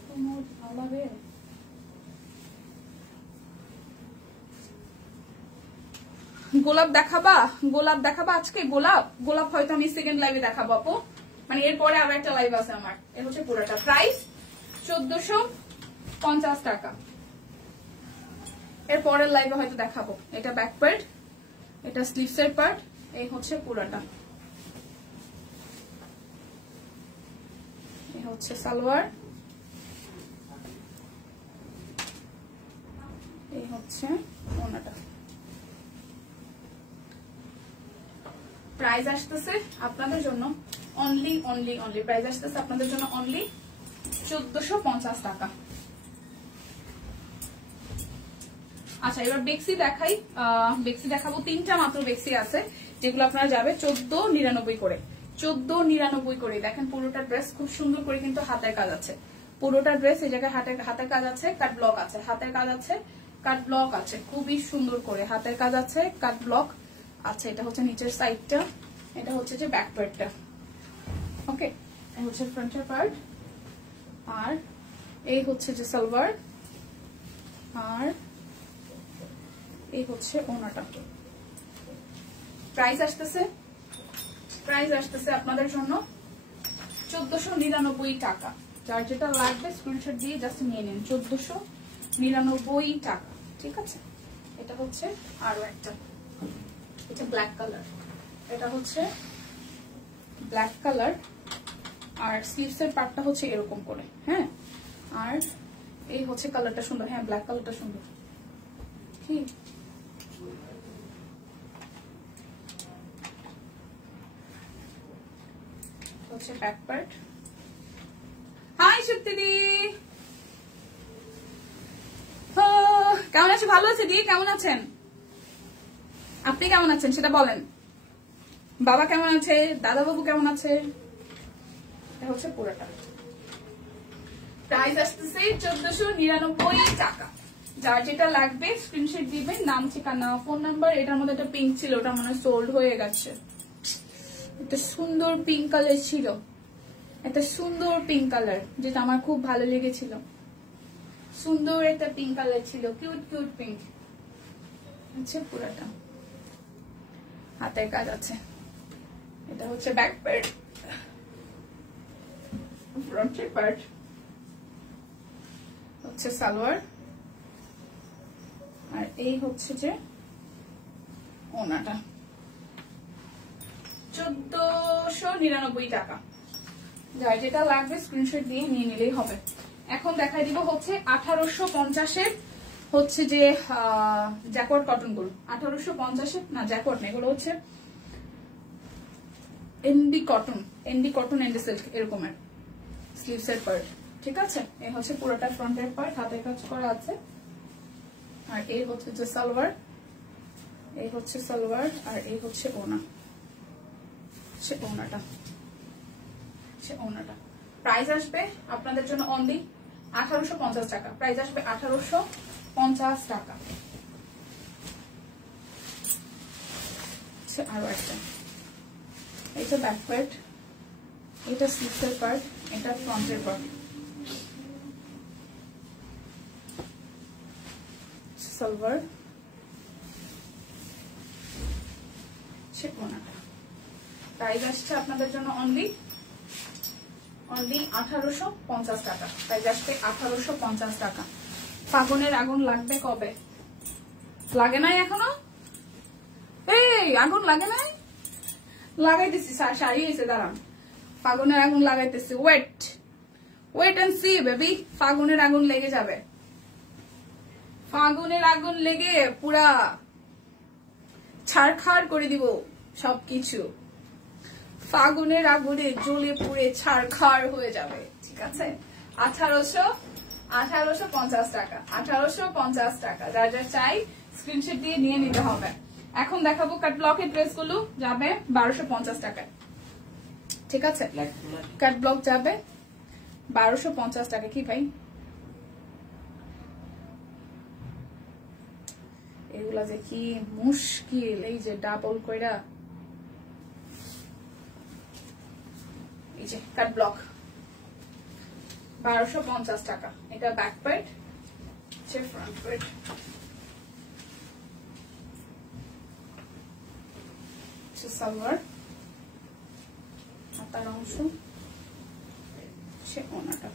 তোমার ভালো লাগে। গোলাপ দেখাবা? গোলাপ দেখাবা আজকে? গোলাপ গোলাপ হয়তো আমি সেকেন্ড লাইভে দেখাবো আপু, মানে এরপরে আবার একটা লাইভ আছে আমার। এর হচ্ছে পুরোটা প্রাইস 1450 টাকা। এর পরের লাইভে হয়তো দেখাবো। এটা ব্যাক পার্ট, এটা স্লিভস এর পার্ট, এই হচ্ছে পুরোটা। এই হচ্ছে সালোয়ার, এই হচ্ছে ওড়নাটা। প্রাইস আসতেছে আপনাদের জন্য অনলি অনলি অনলি প্রাইস আসতেছে আপনাদের জন্য অনলি 1450 টাকা। আচ্ছা এবার বেক্সি দেখাই, বেক্সি দেখাবো। 3টা মাত্র বেক্সি আছে যেগুলো আপনারা যাবে 1499 করে। 1499 করে। দেখেন পুরোটা ড্রেস খুব সুন্দর করে কিন্তু হাতের কাজ আছে। পুরোটা ড্রেস এই জায়গায় হাতের কাজ আছে, কাট ব্লক আছে, হাতের কাজ আছে, কাট ব্লক আছে, খুবই সুন্দর করে হাতের কাজ আছে, কাট ব্লক আছে। এটা হচ্ছে নিচের সাইডটা, এটা হচ্ছে যে ব্যাক পার্টটা। ওকে, এই হচ্ছে ফ্রন্টের পার্ট, আর এই হচ্ছে যে সালোয়ার, আর এই হচ্ছে ওড়নাটা। প্রাইস আসতেছে আপনাদের জন্য 1499 টাকা। যার যেটা লাগবে স্ক্রিনশট দিয়ে জাস্ট নিয়ে নিন। 1499 টাকা, ঠিক আছে। এটা হচ্ছে আরো একটা, এটা ব্ল্যাক কালার, এটা হচ্ছে ব্ল্যাক কালার, আর স্লিভস এর পার্টটা হচ্ছে এরকম করে, হ্যাঁ। আর এই হচ্ছে কালারটা সুন্দর, হ্যাঁ ব্ল্যাক কালারটা সুন্দর, ঠিক। হচ্ছে ব্যাক পার্ট। হাই শক্তি দি, কেমন আছে? ভালো আছে দি, কেমন আছেন আপনি? কেমন আছেন সেটা বলেন। বাবা কেমন আছে? দাদা বাবু কেমন আছে? এটা হচ্ছে পুরোটা। প্রাইস আসতেছে 1499 টাকা। যার যেটা লাগবে স্ক্রিনশট দিবেন, নাম ঠিকানা ফোন নাম্বার। এটার মধ্যে একটা পিঙ্ক ছিল, ওটা মনে হয় সোল্ড হয়ে গেছে। একটা সুন্দর পিঙ্ক কালার ছিল, একটা সুন্দর পিঙ্ক কালার, যেটা আমার খুব ভালো লেগেছিল। সুন্দর একটা পিঙ্ক কালার ছিল, কিউট কিউট পিঙ্ক। আচ্ছা পুরাটা হাতের কাজ আছে। এটা হচ্ছে ব্যাক পার্ট, ফ্রন্টের পার্ট হচ্ছে সালোয়ার, আর এই হচ্ছে যে ওড়নাটা। 1499 টাকা। যার যেটা লাগবে স্ক্রিনশট দিয়ে নিয়ে নিলেই হবে। এখন দেখাই দিব হচ্ছে 1850-এর হচ্ছে যে জ্যাকওয়ার্ড কটন গুলো। 1850-এর না, জ্যাকওয়ার্ড না, এগুলো হচ্ছে এনডি কটন, এনডি সিল্ক এরকমের স্লিভস এর পার্ট, ঠিক আছে। এই হচ্ছে পুরোটা ফ্রন্টের পার্ট, হাতের কাজ করা আছে। আর এই হচ্ছে যে সালোয়ার, এই হচ্ছে সালোয়ার, আর এই হচ্ছে ওড়না, সে ওড়নাটা, সে ওড়নাটা। প্রাইস আসবে আপনাদের জন্য অনলি 1850 টাকা। প্রাইস আসবে 1850 টাকা। আরো একটা, এটা ব্যাক পার্ট, এটা স্লিভসের পার্ট, এটা ফ্রন্টের পার্ট। সালোয়ার, সে ওড়নাটা। প্রাইস আসছে আপনাদের জন্য অনলি 1850 টাকা। প্রাইস আসবে 1850 টাকা। ফাগুনের আগুন লাগবে কবে? লাগে নাই এখনো? এই আগুন লাগে নাই? লাগাইতেছি, শাড়ি এসে দাঁড়ান। ফাগুনের আগুন লাগাইতেছি, ওয়েট এন্ড সি বেবি। ফাগুনের আগুন লেগে যাবে, ফাগুনের আগুন লেগে পুরা ছাড়খাড় করে দিব সবকিছু। ফাগুনের আগুনে জ্বলে পুড়ে ছাড়খাড় হয়ে যাবে, ঠিক আছে। 1850 টাকা, 1850 টাকা। যার যার চাই স্ক্রিনশট দিয়ে নিয়ে নিতে হবে। এখন দেখাবো কাট ব্লকের ড্রেস গুলো, যাবে 1250 টাকায়। ঠিক আছে, কাট ব্লক যাবে 1250 টাকা। কি ভাই এগুলা যে কি মুশকিল, এই যে ডাবল কইরা, এই যে কাট ব্লক 1250 টাকা। এটা back part, front part. Salwar, হাতার অংশ, সে ওনাটা।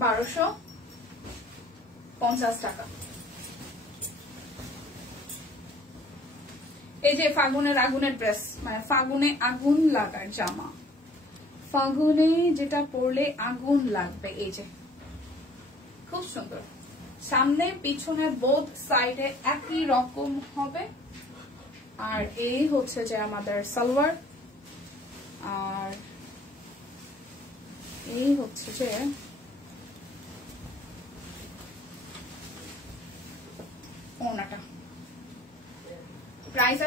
$1250 টাকা। এই যে ফাগুনের আগুনের ড্রেস, মানে ফাগুনে আগুন লাগার জামা, ফাগুনে যেটা পরলে আগুন লাগবে। এই যে খুব সুন্দর, সামনে পিছনে বোথ সাইডে একই রকম হবে। আর এই হচ্ছে যে আমাদের সালোয়ার, আর এই হচ্ছে যে ওনাটা। প্রাইস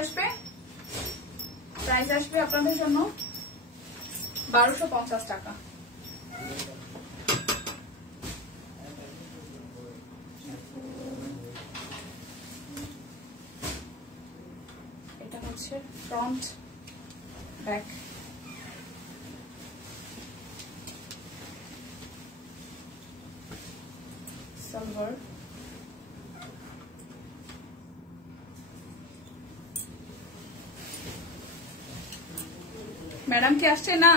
আসবে আপনাদের জন্য 1250 টাকা। এটা হচ্ছে ফ্রন্ট, ব্যাক। সালোয়ার, ম্যাডাম কি আসছে না?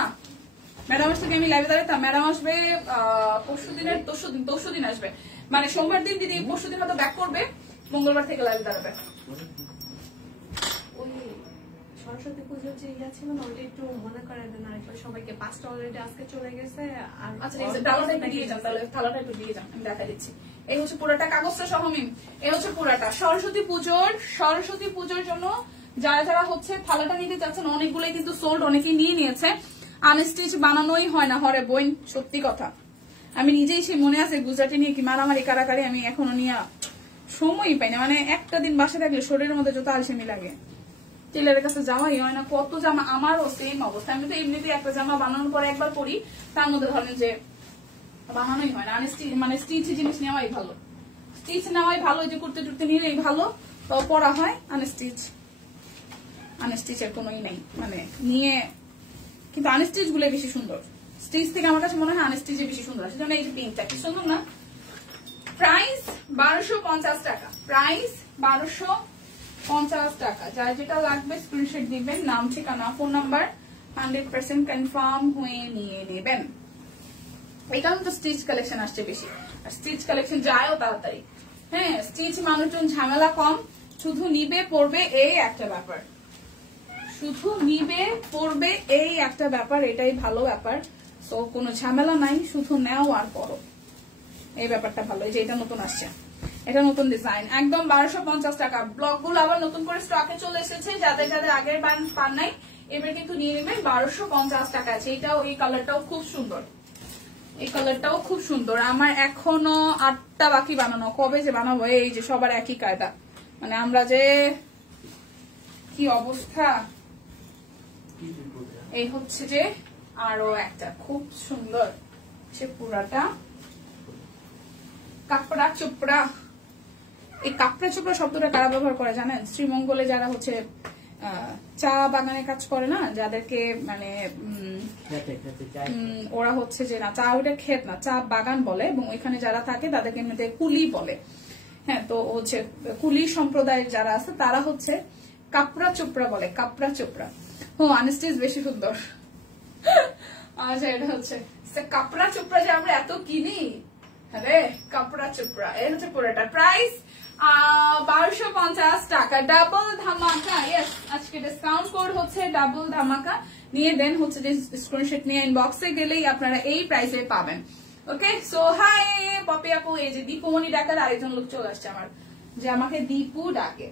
ম্যাডাম আসলে আমি লাইভে দাঁড়াতাম। ম্যাডাম আসবে পরশুদিনের তরশুদিন আসবে, মানে সোমবার দিন। দিদি পরশুদিন হয়তো ব্যাক করবে, মঙ্গলবার থেকে লাইভে দাঁড়াবে। ওই সরস্বতী পুজোর যে ইয়া ছিল না, ওইটা একটু মনে করে দেন আরেকবার সবাইকে। 5টা অলরেডি আজকে চলে গেছে। আর আচ্ছা ডালাটা একটু দিয়ে যান, তাহলে থালাটা একটু দিয়ে যান, আমি দেখা দিচ্ছি। এই হচ্ছে পুরাটা কাগজটা সহ মিম, এই হচ্ছে পুরাটা সরস্বতী পুজোর জন্য যারা যারা হচ্ছে থালাটা নিতে চাচ্ছেন। অনেকগুলোই কিন্তু সোল্ড, অনেকেই নিয়ে নিয়েছে। আনস্টিচ বানানোই হয় না হরে বোন, সত্যি কথা। আমি নিজেই সে মনে আছে গুজরাটি নিয়ে কি মারামারি কারাকারি, আমি এখনো নিয়ে সময়ই পাই না। মানে একটা দিন বাসে থাকলে শরীরের মধ্যে যত আলসেমি লাগে, টেলারের কাছে যাওয়াই হয় না। কত জামা, আমারও সেম অবস্থা। আমি তো এমনিতেই একটা জামা বানানোর পরে একবার পরি, তার মধ্যে ধরেন যে বানানোই হয় না। মানে স্টিচ জিনিস নেওয়াই ভালো, স্টিচ নেওয়াই ভালো। যে কুর্তে টুর্তে নিলেই ভালো, তো পরা হয়। আনস্টিচের কোনোই নেই, মানে নিয়ে কিন্তু আনস্টিচ গুলো বেশি সুন্দর। স্টিচ থেকে আমার কাছে মনে হয় আনস্টিচে বেশি সুন্দর। সেজন্য এই যে পিঙ্কটা কি সুন্দর না। প্রাইস 1250 টাকা, প্রাইস 1250 টাকা। যার যেটা লাগবে স্ক্রিনশট দিবেন, নাম ঠিকানা ফোন নাম্বার 100% কনফার্ম হয়ে নিয়ে নেবেন। এই কারণে তো স্টিচ কালেকশন আসছে বেশি, আর স্টিচ কালেকশন যায়ও তাড়াতাড়ি। হ্যাঁ, স্টিচ মানুষজন ঝামেলা কম, শুধু নিবে পড়বে এই একটা ব্যাপার, শুধু নিবে পড়বে এই একটা ব্যাপার, এটাই ভালো ব্যাপার। সো কোনো ঝামেলা নাই, শুধু নেও আর পড়ো, এই ব্যাপারটা ভালো। এই যে এটা নতুন আসছে, এটা নতুন ডিজাইন, একদম 1250 টাকা। ব্লক গুলো আবার নতুন করে স্টকে চলে এসেছে, যাদের যাদের আগের পান নাই এবার কিন্তু নিয়ে নেবেন। 1250 টাকা আছে। এটাও, এই কালারটাও খুব সুন্দর, এই কালারটাও খুব সুন্দর। আমার এখনো 8টা বাকি বানানো, কবে যে বানাবো। এই যে সবার একই কায়দা, মানে আমরা যে কি অবস্থা। এই হচ্ছে যে আরো একটা খুব সুন্দর, সে পুরাটা কাপড়া চোপড়া। এই কাপড়া চোপড়া শব্দটা কারা ব্যবহার করে জানেন? শ্রীমঙ্গলে যারা হচ্ছে চা বাগানে কাজ করে না, যাদেরকে মানে ওরা হচ্ছে যে না, চা ওটা ক্ষেত না, চা বাগান বলে, এবং ওইখানে যারা থাকে তাদেরকে এমনিতে কুলি বলে। হ্যাঁ, তো হচ্ছে কুলি সম্প্রদায়ের যারা আছে তারা হচ্ছে কাপড়া চোপড়া বলে, কাপড়া চোপড়া। আনস্টিচ বেশি সুন্দর। আচ্ছা, এটা হচ্ছে কাপড়া চোপড়া যে আমরা এত কিনি, আরে কাপড়া চোপড়া। এই হচ্ছে পুরোটা প্রাইস 1250 টাকা। ডাবল ধামাকা, ইয়েস, আজকে ডিসকাউন্ট কোড হচ্ছে ডাবল ধামাকা। নিয়ে দেন হচ্ছে যে স্ক্রিনশট নিয়ে ইনবক্সে গেলেই আপনারা এই প্রাইসে পাবেন। ওকে, সো হাই পপি আপু। এই যে দীপুমণি ডাকার আরেকজন লোক চলে আসছে আমার, যে আমাকে দীপু ডাকে।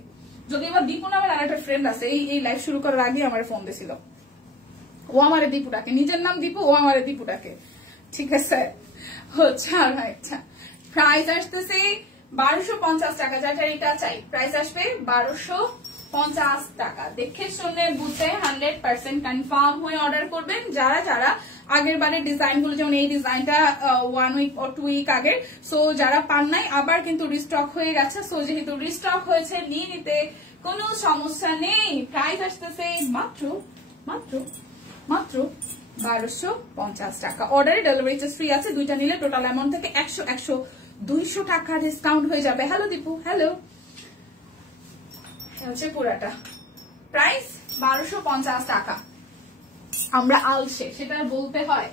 যদি এবার দীপু নামের আর একটা ফ্রেন্ড আছে, এই লাইভ শুরু করার আগে আমার ফোন দিয়েছিল, ও আমারে দীপু ডাকে, নিজের নাম দীপু, ও আমারে দীপু ডাকে, ঠিক আছে। হচ্ছে আর একটা প্রাইস আসতেছে 1250 টাকা, যেটা এটা চাই প্রাইস আসবে 1250 টাকা। দেখে শুনে বুঝে 100% কনফার্ম হয়ে অর্ডার করবেন যারা যারা আগের বারের ডিজাইন গুলো, যেমন এই ডিজাইনটা 1 উইক or 2 উইক আগে, সো যারা পান নাই আবার কিন্তু রিস্টক হয়ে গেছে। সো যেহেতু রিস্টক হয়েছে নিয়ে নিতে কোনো সমস্যা নেই। প্রাইস আসতেছে মাত্র মাত্র মাত্র 1250 টাকা। অর্ডারে ডেলিভারি চার্জ ফ্রি আছে, দুইটা নিলে টোটাল অ্যামাউন্ট থেকে 200 টাকা ডিসকাউন্ট হয়ে যাবে। Hello Dipu, hello. হচ্ছে পুরাটা প্রাইস 1250 টাকা। আমরা আলসে, সেটা বলতে হয়,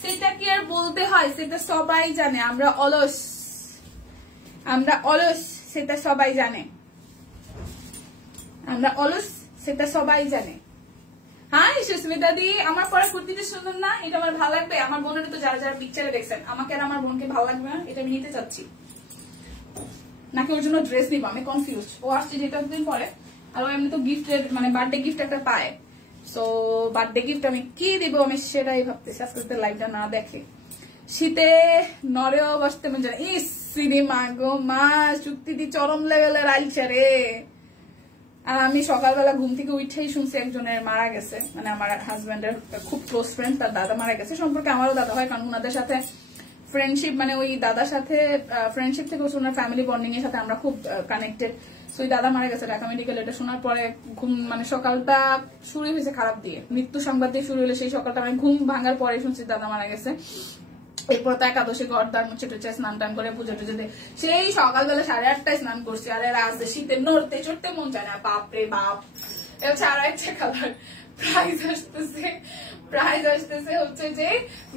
সেটা কি আর বলতে হয়, সেটা সবাই জানে। আমরা অলস, আমরা অলস, সেটা সবাই জানে। আমরা অলস, সেটা সবাই জানে। হ্যাঁ সুস্মিতা দি, আমার পরে কুর্তিটা সুন্দর না? এটা আমার ভালো লাগবে। আমার বোনের তো যারা যারা পিকচারে দেখছেন, আমাকে আর আমার বোনকে ভালো লাগবে না? এটা আমি নিতে চাচ্ছি নাকি ওর জন্য ড্রেস নিবো, আমি কনফিউজ। ও আসছে যেটা দিন পরে, আর ও এমনি তো গিফটের মানে বার্থডে গিফট একটা পায়, সো বার্থডে গিফট আমি কি দিব আমি সেটাই ভাবতেছি। আজকে লাইভটা না দেখে শীতে নরেও বসতে মন যায়। ইস সিনেমা গো মা, চুক্তি দি চরম লেভেলের আইলছে রে। আর আমি সকালবেলা ঘুম থেকে উঠেই শুনছি একজনের মারা গেছে, মানে আমার হাজবেন্ডের খুব ক্লোজ ফ্রেন্ড, তার দাদা মারা গেছে। সম্পর্কে আমারও দাদা হয়, কারণ ওনাদের সাথে ফ্রেন্ডশিপ, মানে ওই দাদার সাথে ফ্রেন্ডশিপ থেকে ওনার ফ্যামিলি বন্ডিং এর সাথে আমরা খুব কানেক্টেড। সো ওই দাদা মারা গেছে ঢাকা মেডিকেল। এটা শোনার পরে ঘুম, মানে সকালটা শুরু হয়েছে খারাপ দিয়ে, মৃত্যু সংবাদ দিয়ে শুরু হলে সেই সকালটা আমি ঘুম ভাঙার পরে শুনছি দাদা মারা গেছে। এরপর তো একাদশী ঘর দ্বার মুছে টুছে স্নান টান করে পুজো টুজো দিয়ে সেই সকালবেলা 8:30টায় স্নান করছি। আরে রাতে শীতে নড়তে চড়তে মন চায় না, বাপ রে বাপ। এটা হচ্ছে আরো একটা কালার। প্রাইস আসতেছে হচ্ছে যে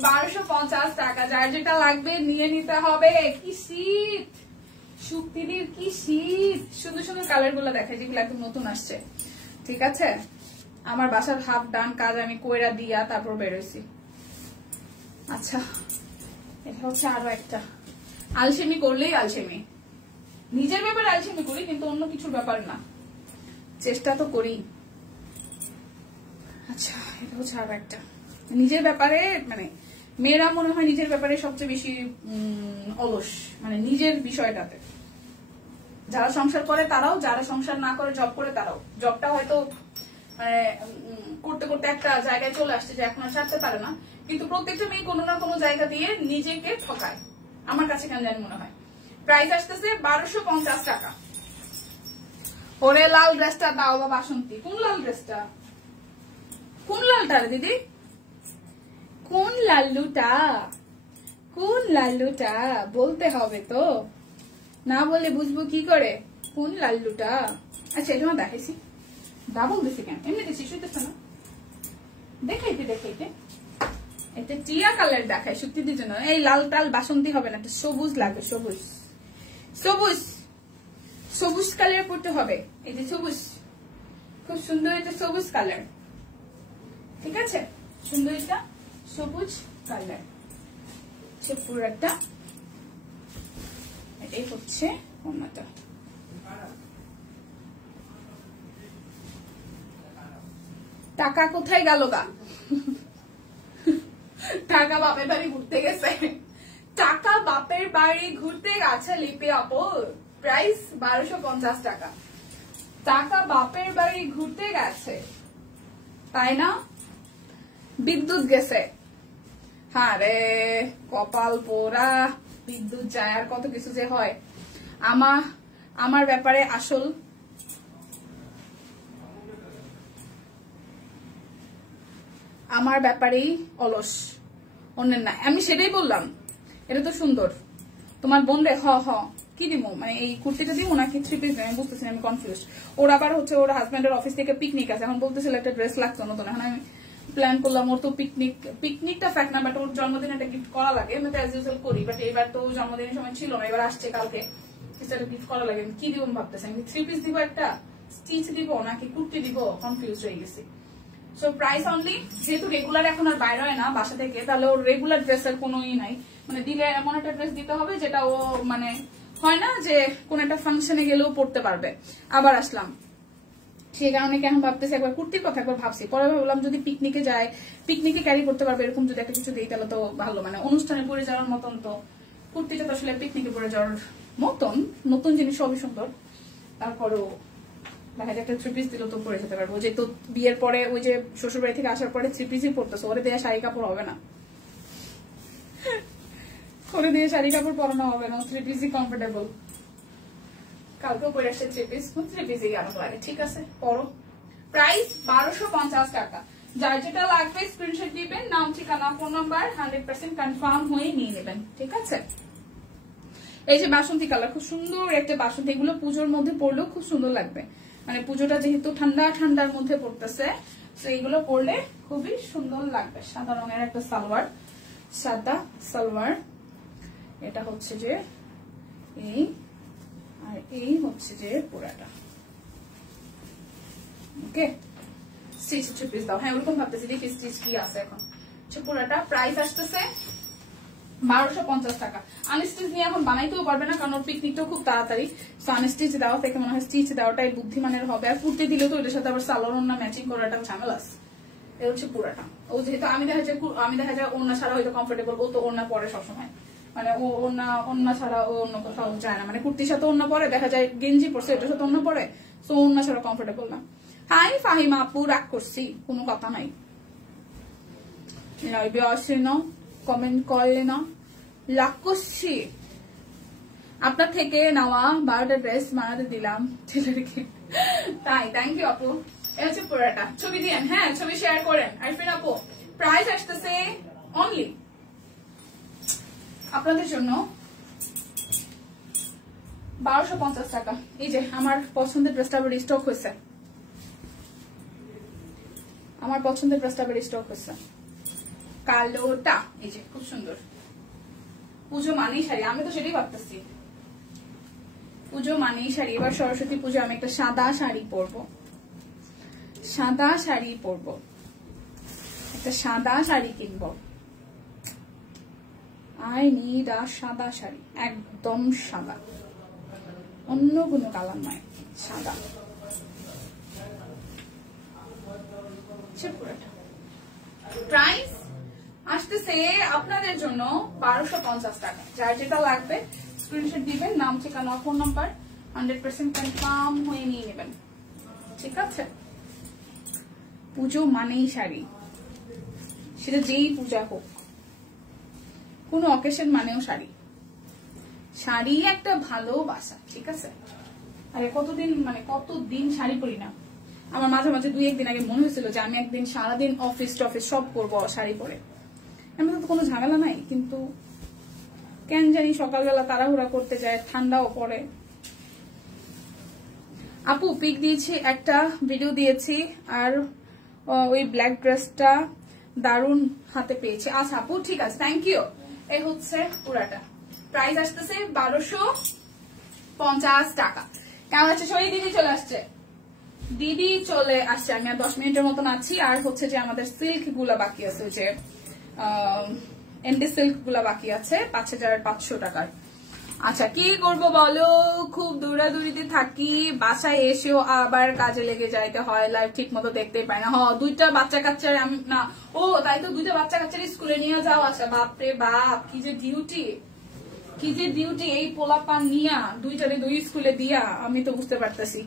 1250 টাকা। যার যেটা লাগবে নিয়ে নিতে হবে। কি শীত, শুক্তিদির কি শীত। সুন্দর সুন্দর কালার গুলো দেখায় যেগুলো একদম নতুন আসছে, ঠিক আছে। আমার বাসার হাফ ডান কাজ আমি কইরা দিয়া তারপর বেরোইছি। আচ্ছা, এটা হচ্ছে আরো একটা আলসেমি করলেই আলসেমি। নিজের ব্যাপারে আলসেমি করি, কিন্তু অন্য কিছুর ব্যাপারে না, চেষ্টা তো করি। আচ্ছা, এটা হচ্ছে আরো একটা নিজের ব্যাপারে, মানে মেয়েরা মনে হয় নিজের ব্যাপারে সবচেয়ে বেশি অলস, মানে নিজের বিষয়টাতে। যারা সংসার করে তারাও, যারা সংসার না করে জব করে তারাও। জবটা হয়তো মানে করতে করতে একটা জায়গায় চলে আসছে যে এখন আর ছাড়তে পারে না, কিন্তু প্রত্যেকটা মেয়ে কোনো না কোনো জায়গা দিয়ে নিজেকে ঠকায়, আমার কাছে কেন জানি মনে হয়। প্রাইস আসতেছে 1250 টাকা। ওরে লাল ড্রেসটা দাও বা বাসন্তী। কোন লাল ড্রেসটা? কোন লালটা রে দিদি? কোন লাল্লুটা? কোন লাল্লুটা বলতে হবে তো, না বলে বুঝবো কি করে কোন লাল্লুটা? আচ্ছা, এটা আমার দেখাইছি, ডাবল দিছি কেন? এমনি দিছি, শুইতেছে না, দেখাইতে দেখাইতে। এটা টিয়া কালার দেখায় শুক্তির জন্য। এই লাল টাল বাসন্তী হবে না, একটা সবুজ লাগবে, সবুজ সবুজ সবুজ কালার পড়তে হবে। এই যে সবুজ, খুব সুন্দর, এটা সবুজ কালার, ঠিক আছে, সুন্দর, এটা সবুজ কালার পুরো একটা। এটাই হচ্ছে অন্যটা। টাকা কোথায় গেল গা? টাকা বাপের বাড়ি ঘুরতে গেছে। টাকা বাপের বাড়ি ঘুরতে গেছে লিপি আপু। প্রাইস 1250 টাকা। টাকা বাপের বাড়ি ঘুরতে গেছে, তাই না? বিদ্যুৎ গেছে। হ্যাঁ রে, কপাল পোড়া, বিদ্যুৎ যায় আর কত কিছু যে হয়। আমার ব্যাপারে আসল আমার ব্যাপারেই অলস, অন্যের না। আমি সেটাই বললাম, এটা তো সুন্দর। তোমার বোন রে কি দিব, মানে এই কুর্তিটা দিব নাকি 3 পিস? আমি বুঝতেছি, আমি কনফিউজ। ওর আবার হচ্ছে ওর হাজবেন্ডের অফিস থেকে পিকনিক আছে, এখন বলতেছিল একটা ড্রেস লাগতো নতুন। এখন আমি প্ল্যান করলাম, ওর তো পিকনিকটা ফ্যাক্ট না, বাট ওর জন্মদিনে একটা গিফট করা লাগে। আমি তো অ্যাজ ইউজুয়াল করি, বাট এবার তো জন্মদিনের সময় ছিল না, এবার আসছে কালকে, গিফট করা লাগে। কি দিব ভাবতেছি, আমি 3 পিস দিব, একটা স্টিচ দিব নাকি কুর্তি দিব, কনফিউজ হয়ে গেছি। সো প্রাইস অনলি, যেহেতু রেগুলার এখন আর বাইরে হয় না বাসা থেকে, তাহলে ওর রেগুলার ড্রেসের কোনো ই নাই, মানে দিলে এমন একটা ড্রেস দিতে হবে যেটা ও মানে হয় না যে কোন একটা ফাংশনে গেলেও পড়তে পারবে। আবার আসলাম সেই কারণে কেন ভাবতেছি, একবার কুর্তির কথা একবার ভাবছি, পরে ভাবলাম যদি পিকনিকে যায়, পিকনিকে ক্যারি করতে পারবে এরকম যদি একটা কিছু দিই তাহলে তো ভালো, মানে অনুষ্ঠানে পরে যাওয়ার মতন। তো কুর্তিটা তো আসলে পিকনিকে পরে যাওয়ার মতন, নতুন জিনিস সবই সুন্দর, তারপরও দেখা যায় একটা থ্রি পিস দিলেও তো পরে যেতে পারবো। যেহেতু বিয়ের পরে ওই যে শ্বশুর বাড়ি থেকে আসার পরে থ্রি পিসই পরতেছে, ওরে দিয়ে শাড়ি কাপড় হবে না, ওরে দিয়ে শাড়ি কাপড় পরানো হবে না, থ্রি পিসই কমফোর্টেবল। কালকেও পরে আসছে থ্রি পিস, থ্রি পিসই কেমন লাগে, ঠিক আছে পরো। প্রাইস 1250 টাকা। যার যেটা লাগবে স্ক্রিনশট দিবেন, নাম ঠিকানা ফোন নাম্বার 100% কনফার্ম হয়ে নিয়ে নেবেন, ঠিক আছে। এই যে বাসন্তী কালার, খুব সুন্দর একটা বাসন্তী, এগুলো পুজোর মধ্যে পরলেও খুব সুন্দর লাগবে, মানে পুজোটা যেহেতু ঠান্ডা ঠান্ডার মধ্যে পড়তেছে, তো এইগুলো পরলে খুবই সুন্দর লাগবে। সাদা রঙের একটা সালোয়ার, সাদা সালোয়ার, এটা হচ্ছে যে এই, আর এই হচ্ছে যে পুরাটা। ওকে, স্টিচ থ্রি পিস দাও। হ্যাঁ ওরকম ভাবতেছি, দেখি স্টিচ কি আছে এখন। পুরাটা প্রাইস আসতেছে 1250 টাকা। আনস্টিচ নিয়ে এখন বানাইতেও পারবে না, কারণ পিকনিকটাও খুব তাড়াতাড়ি। সো আনস্টিচ দেওয়া থেকে মনে হয় স্টিচ দেওয়াটাই বুদ্ধিমানের হবে। আর কুর্তি দিলে তো এটার সাথে আবার সালোয়ার ওড়না ম্যাচিং করাটা ঝামেলা। এ হচ্ছে পুরাটা। ও যেহেতু আমি দেখা যায় ওড়না ছাড়া হয়তো কমফোর্টেবল, ও তো ওড়না পরে সবসময়, মানে ও ওড়না ছাড়া ও অন্য কোথাও যায় না, মানে কুর্তির সাথে ওড়না পরে, দেখা যায় গেঞ্জি পরছে এটার সাথে ওড়না পরে, সো ওড়না ছাড়া কমফোর্টেবল না। হাই ফাহিমা আপু, রাগ করছি, কোনো কথা নাই, লাইভে আসে না, কমেন্ট করে না, রাগ করছি। আপনার থেকে নেওয়া 12টা ড্রেস বানাতে দিলাম ছেলেকে, তাই থ্যাংক ইউ আপু। এ হচ্ছে পুরাটা, ছবি দিয়েন, হ্যাঁ ছবি শেয়ার করেন। আরফিন আপু প্রাইস আসতেছে অনলি আপনাদের জন্য 1250 টাকা। এই যে আমার পছন্দের ড্রেসটা আবার রিস্টক হয়েছে, আমার পছন্দের ড্রেসটা আবার রিস্টক হয়েছে, কালোটা। এই যে খুব সুন্দর, পুজো মানেই শাড়ি, আমি তো সেটাই ভাবতেছি, পুজো মানেই শাড়ি। এবার সরস্বতী পুজো আমি একটা সাদা শাড়ি পরবো, সাদা শাড়ি পরবো, একটা সাদা শাড়ি কিনবো। আই নিড আ সাদা শাড়ি, একদম সাদা, অন্য কোনো কালার নয়, সাদা। প্রাইস আসতেছে আপনাদের জন্য 1250 টাকা। যার যেটা লাগবে স্ক্রিনশট দিবেন, নাম ঠিকানা ফোন নাম্বার 100% কনফার্ম হয়ে নিয়ে নেবেন, ঠিক আছে। পুজো মানেই শাড়ি, সেটা যেই পূজা হোক, কোন অকেশন মানেও শাড়ি, শাড়ি একটা ভালোবাসা, ঠিক আছে। আরে কতদিন শাড়ি পরি না। আমার মাঝে মাঝে 2-1 দিন আগে মনে হয়েছিল যে আমি একদিন সারাদিন অফিস টফিস সব করবো শাড়ি পরে, এমন তো কোনো ঝামেলা নাই, কিন্তু কেন জানি সকালবেলা তাড়াহুড়া করতে যায়, ঠান্ডাও পড়ে। আপু পিক দিয়েছি, একটা ভিডিও দিয়েছি, আর ওই ব্ল্যাক ড্রেসটা দারুন হাতে পেয়েছি। আচ্ছা আপু ঠিক আছে, থ্যাংক ইউ। এই হচ্ছে পুরাটা, প্রাইস আসতেছে 1250 টাকা। কেমন আছে সবাই? দিদি চলে আসছে, দিদি চলে আসছে, আমি আর 10 মিনিটের মতন আছি। আর হচ্ছে যে আমাদের সিল্ক গুলা বাকি আছে, যে এন্ডি সিল্ক গুলা বাকি আছে 5500 টাকার। আচ্ছা কি করব বলো, খুব দৌড়াদৌড়িতে থাকি, বাসায় এসেও আবার কাজে লেগে যাইতে হয়, লাইভ ঠিক মতো দেখতেই পাই না। দুইটা বাচ্চা কাচ্চার আমি না, ও তাই তো, দুইটা বাচ্চা কাচ্চার স্কুলে নিয়ে যাও। আচ্ছা বাপরে বাপ, কি যে ডিউটি, কি যে ডিউটি, এই পোলাপান নিয়া দুইটারে দুই স্কুলে দিয়া, আমি তো বুঝতে পারতেছি।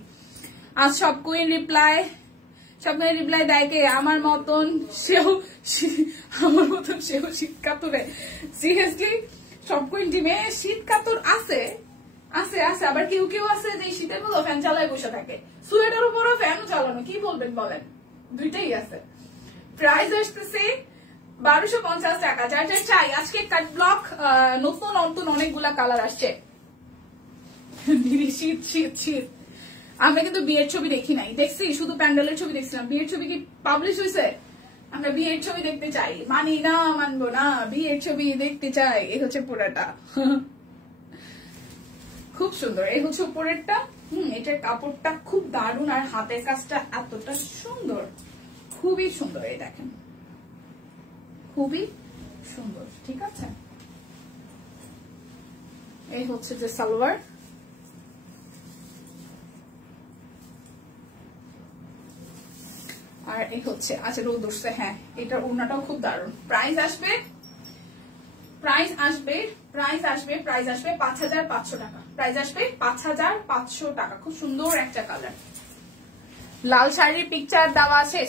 আজ সব কুইন রিপ্লাই দেয় কে? আমার মতন সেও শীত কাতুরে। সিরিয়াসলি সব কুইন টিমে শীত কাতুর আছে, আবার কেউ কেউ আছে যে শীতের মতো ফ্যান চালায় বসে থাকে, সোয়েটার উপরও ফ্যানও চালানো, কি বলবেন বলেন, দুইটাই আছে। প্রাইস আসতেছে 1250 টাকা। যার যার চাই আজকে কাট ব্লক, নতুন নতুন অনেকগুলা কালার আসছে। শীত শীত শীত। আমরা কিন্তু বিয়ের ছবি দেখি নাই, দেখছি শুধু প্যান্ডেলের ছবি দেখছিলাম। বিয়ের ছবি কি পাবলিশ হয়েছে? আমরা বিয়ের ছবি দেখতে চাই, মানি না মানবো না, বিয়ের ছবি দেখতে চাই। এই হচ্ছে পুরাটা, খুব সুন্দর। এই হচ্ছে উপরেরটা, এটার কাপড়টা খুব দারুণ, আর হাতের কাজটা এতটা সুন্দর, খুবই সুন্দর। এই দেখেন, খুবই সুন্দর, ঠিক আছে। এই হচ্ছে যে সালোয়ার, আর এই হচ্ছে, আচ্ছা রোদ উঠছে, হ্যাঁ এটার ওড়নাটাও খুব দারুণ। প্রাইস আসবে 5,500 টাকা, প্রাইস আসবে 5,500 টাকা। খুব সুন্দর একটা কালার, লাল শাড়ির পিকচার দেওয়া আছে।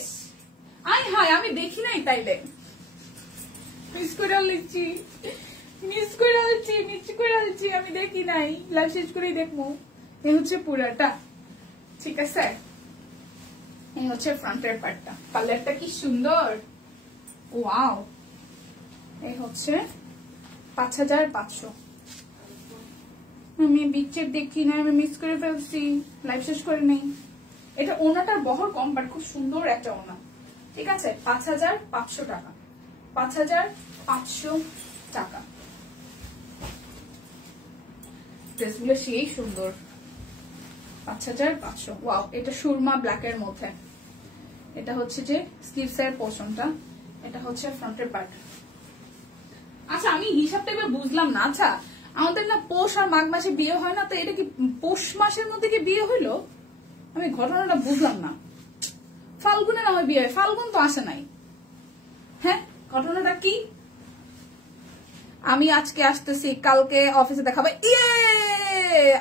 আয় হায়, আমি দেখি নাই তাইলে, মিস করে লিখছি, আমি দেখি নাই, লাইভ শেষ করেই দেখবো। এই হচ্ছে পুরাটা, ঠিক আছে, এই হচ্ছে ফ্রন্টের পার্টটা, কালারটা কি সুন্দর, ওয়াও। এই হচ্ছে 5,500। আমি পিকচার দেখি না, আমি মিস করে ফেলছি, লাইভ শেষ করে নেই। এটা ওনাটার বহর কম, বাট খুব সুন্দর একটা ওনা, ঠিক আছে। 5,500 টাকা, 5,500 টাকা। ড্রেসগুলো সেই সুন্দর, 5,500। ওয়াও, এটা সুরমা ব্ল্যাক এর মধ্যে, এটা হচ্ছে যে স্লিভস এর পোর্শনটা, এটা হচ্ছে ফ্রন্টের পার্ট। আচ্ছা আমি হিসাবটা এবার বুঝলাম না, আচ্ছা আমাদের না পৌষ আর মাঘ মাসে বিয়ে হয় না, তো এটা কি পৌষ মাসের মধ্যে কি বিয়ে হইলো? আমি ঘটনাটা বুঝলাম না। ফাল্গুনে না হয় বিয়ে হয়, ফাল্গুন তো আসে নাই। হ্যাঁ, ঘটনাটা কি? আমি আজকে আসতেছি, কালকে অফিসে দেখাবো। ইয়ে,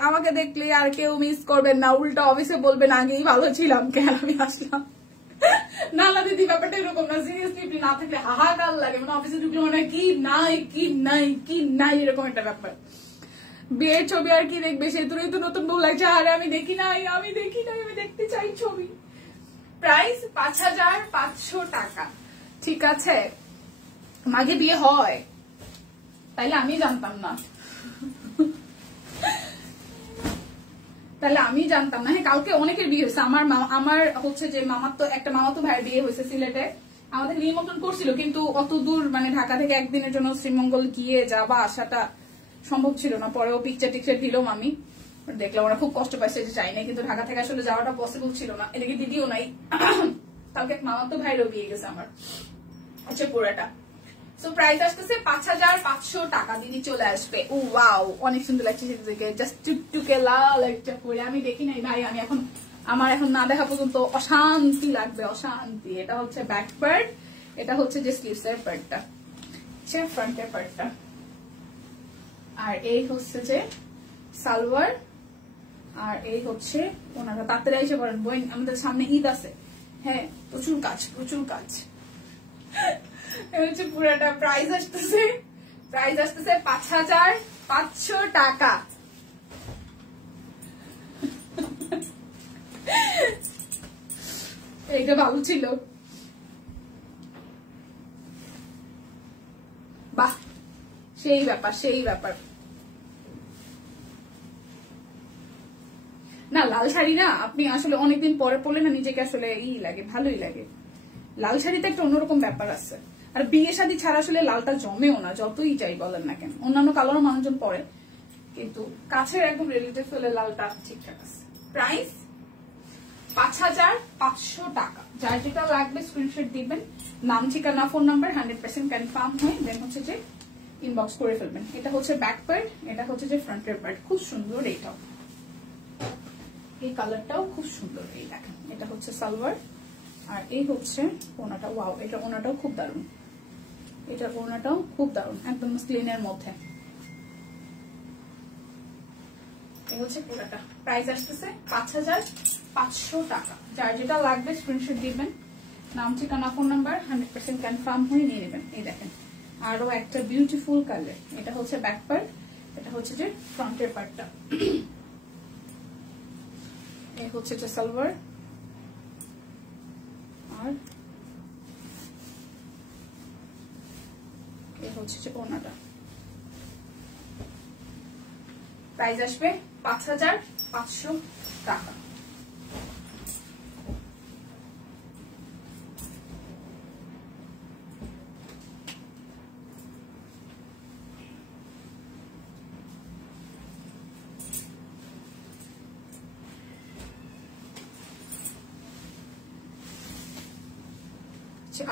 আমাকে দেখলে আর কেউ মিস করবেন না, উল্টা অফিসে বলবেন আগেই ভালো ছিলাম, কেন আমি আসলাম। না না দিদি, ব্যাপারটা এরকম না, সিরিয়াসলি না থাকলে হাহাকার লাগে, মানে অফিসে ঢুকলে মনে হয় কি নাই এরকম একটা ব্যাপার। বিয়ের ছবি আর কি দেখবে, সেতুরই তো নতুন বউ লাগছে। আরে আমি দেখি নাই, আমি দেখতে চাই ছবি। প্রাইস 5,500 টাকা, ঠিক আছে। মাঝে বিয়ে হয়, তাইলে আমি জানতাম না, হ্যাঁ কালকে অনেকের বিয়ে হয়েছে। আমার হচ্ছে যে মামাতো একটা মামাতো ভাইয়ের বিয়ে হয়েছে সিলেটে, আমাদের নিমন্ত্রণ করছিল, কিন্তু অত দূর মানে ঢাকা থেকে একদিনের জন্য শ্রীমঙ্গল গিয়ে যাওয়া আসাটা সম্ভব ছিল না। পরেও পিকচার টিকচার দিল মামি, দেখলাম ওরা খুব কষ্ট পাইছে, যে চাই নাই, কিন্তু ঢাকা থেকে আসলে যাওয়াটা পসিবল ছিল না। এদিকে দিদিও নাই, কালকে মামাতো ভাইয়েরও বিয়ে গেছে আমার, আচ্ছা পুরাটা। সো প্রাইস আসতেছে 5,500 টাকা। দিদি চলে আসবে। ও ওয়াও, অনেক সুন্দর লাগছে সেদিকে, জাস্ট টুকটুকে লাল একটা পরে। আমি দেখি নাই ভাই, আমি আমার এখন না দেখা পর্যন্ত অশান্তি লাগবে, অশান্তি। এটা হচ্ছে ব্যাক পার্ট, এটা হচ্ছে যে স্লিভস এর পার্টটা, ফ্রন্টের পার্টটা, আর এই হচ্ছে যে সালোয়ার, আর এই হচ্ছে ওনারা। তাড়াতাড়ি এসে পড়েন বোন, আমাদের সামনে ঈদ আছে, হ্যাঁ প্রচুর কাজ। হচ্ছে পুরাটা। প্রাইস আসতেছে 5,500 টাকা। এইটা ভালো ছিল, বাহ, সেই ব্যাপার। না লাল শাড়ি না আপনি আসলে অনেকদিন পরে পরলে না, নিজেকে আসলে লাগে, ভালোই লাগে। লাল শাড়িতে একটা অন্যরকম ব্যাপার আছে, আর বিয়ে শাদী ছাড়া আসলে লালটা জমেও না, যতই যাই বলেন না কেন। অন্যান্য কালারও মানুষজন পরে, কিন্তু কাছের একদম রিলেটিভ হলে লালটা ঠিকঠাক আছে। প্রাইস 5,500 টাকা। যার যেটা লাগবে স্ক্রিনশট দিবেন, নাম ঠিকানা ফোন নাম্বার 100% কনফার্ম হয়ে দেন হচ্ছে যে ইনবক্স করে ফেলবেন। এটা হচ্ছে ব্যাক পার্ট, এটা হচ্ছে যে ফ্রন্টের পার্ট, খুব সুন্দর। এইটাও, এই কালারটাও খুব সুন্দর। এই দেখেন, এটা হচ্ছে সালোয়ার, আর এই হচ্ছে ওনাটা। ওয়াও, এটা ওনাটাও খুব দারুণ, একদম স্লিনের মধ্যে। এই হচ্ছে পুরোটা। প্রাইস আসতেছে 5,500 টাকা। যার যেটা লাগবে স্ক্রিনশট দিবেন, নাম ঠিকানা ফোন নাম্বার 100% কনফার্ম হয়ে নিয়ে নেবেন। এই দেখেন, আরো একটা বিউটিফুল কালার। এটা হচ্ছে ব্যাক পার্ট, এটা হচ্ছে যে ফ্রন্টের পার্টটা। এই হচ্ছে যে সালোয়ার, আর এই হচ্ছে যে ওনাটা। প্রাইস আসবে 5,500 টাকা।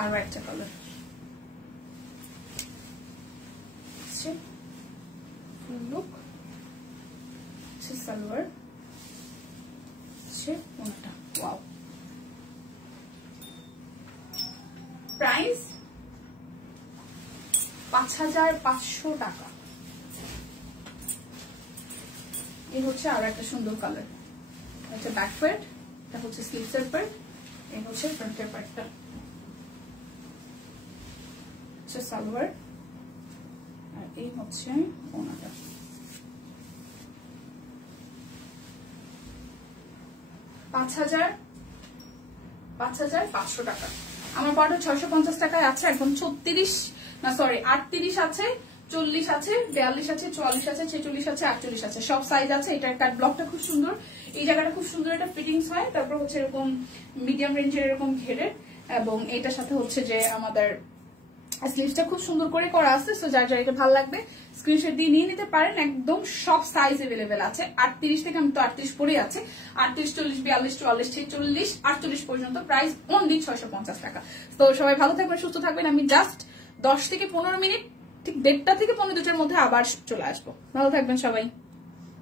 আরো একটা কালার লুক, সালোয়ার, ওনাটা। ওয়াও, প্রাইস 5500 টাকা। এই হচ্ছে আরো একটা সুন্দর কালার, এটা ব্যাক পার্ট, এটা হচ্ছে স্লিভসের পার্ট, এই হচ্ছে ফ্রন্টের পার্টটা। হচ্ছে সালোয়ার, আর এই হচ্ছে ওনাটা। 5500 টাকা। আমার পড়াটা 650 টাকায় আছে, একদম 38 আছে, 40 আছে, 42 আছে, 44 আছে, 46 আছে, 48 আছে, সব সাইজ আছে। এটার কাট ব্লকটা খুব সুন্দর, এই জায়গাটা খুব সুন্দর, এটা ফিটিংস হয়। তারপর হচ্ছে এরকম মিডিয়াম রেঞ্জের এরকম ঘেরের, এবং এটার সাথে হচ্ছে যে আমাদের স্লিভসটা খুব সুন্দর করে করা আছে। সো যার যার এটা ভালো লাগবে স্ক্রিনশট দিয়ে নিয়ে নিতে পারেন। একদম সব সাইজ अवेलेबल আছে। 38 থেকে, আমি তো 38 পরে আছে, 38, 40, 42, 44, 46, 48 পর্যন্ত। প্রাইস অনলি 650 টাকা। তো সবাই ভালো থাকবেন, সুস্থ থাকবেন। আমি জাস্ট 10 থেকে 15 মিনিট, ঠিক 1:30 থেকে 15 মিনিটের মধ্যে আবার চলে আসবো। ভালো থাকবেন সবাই।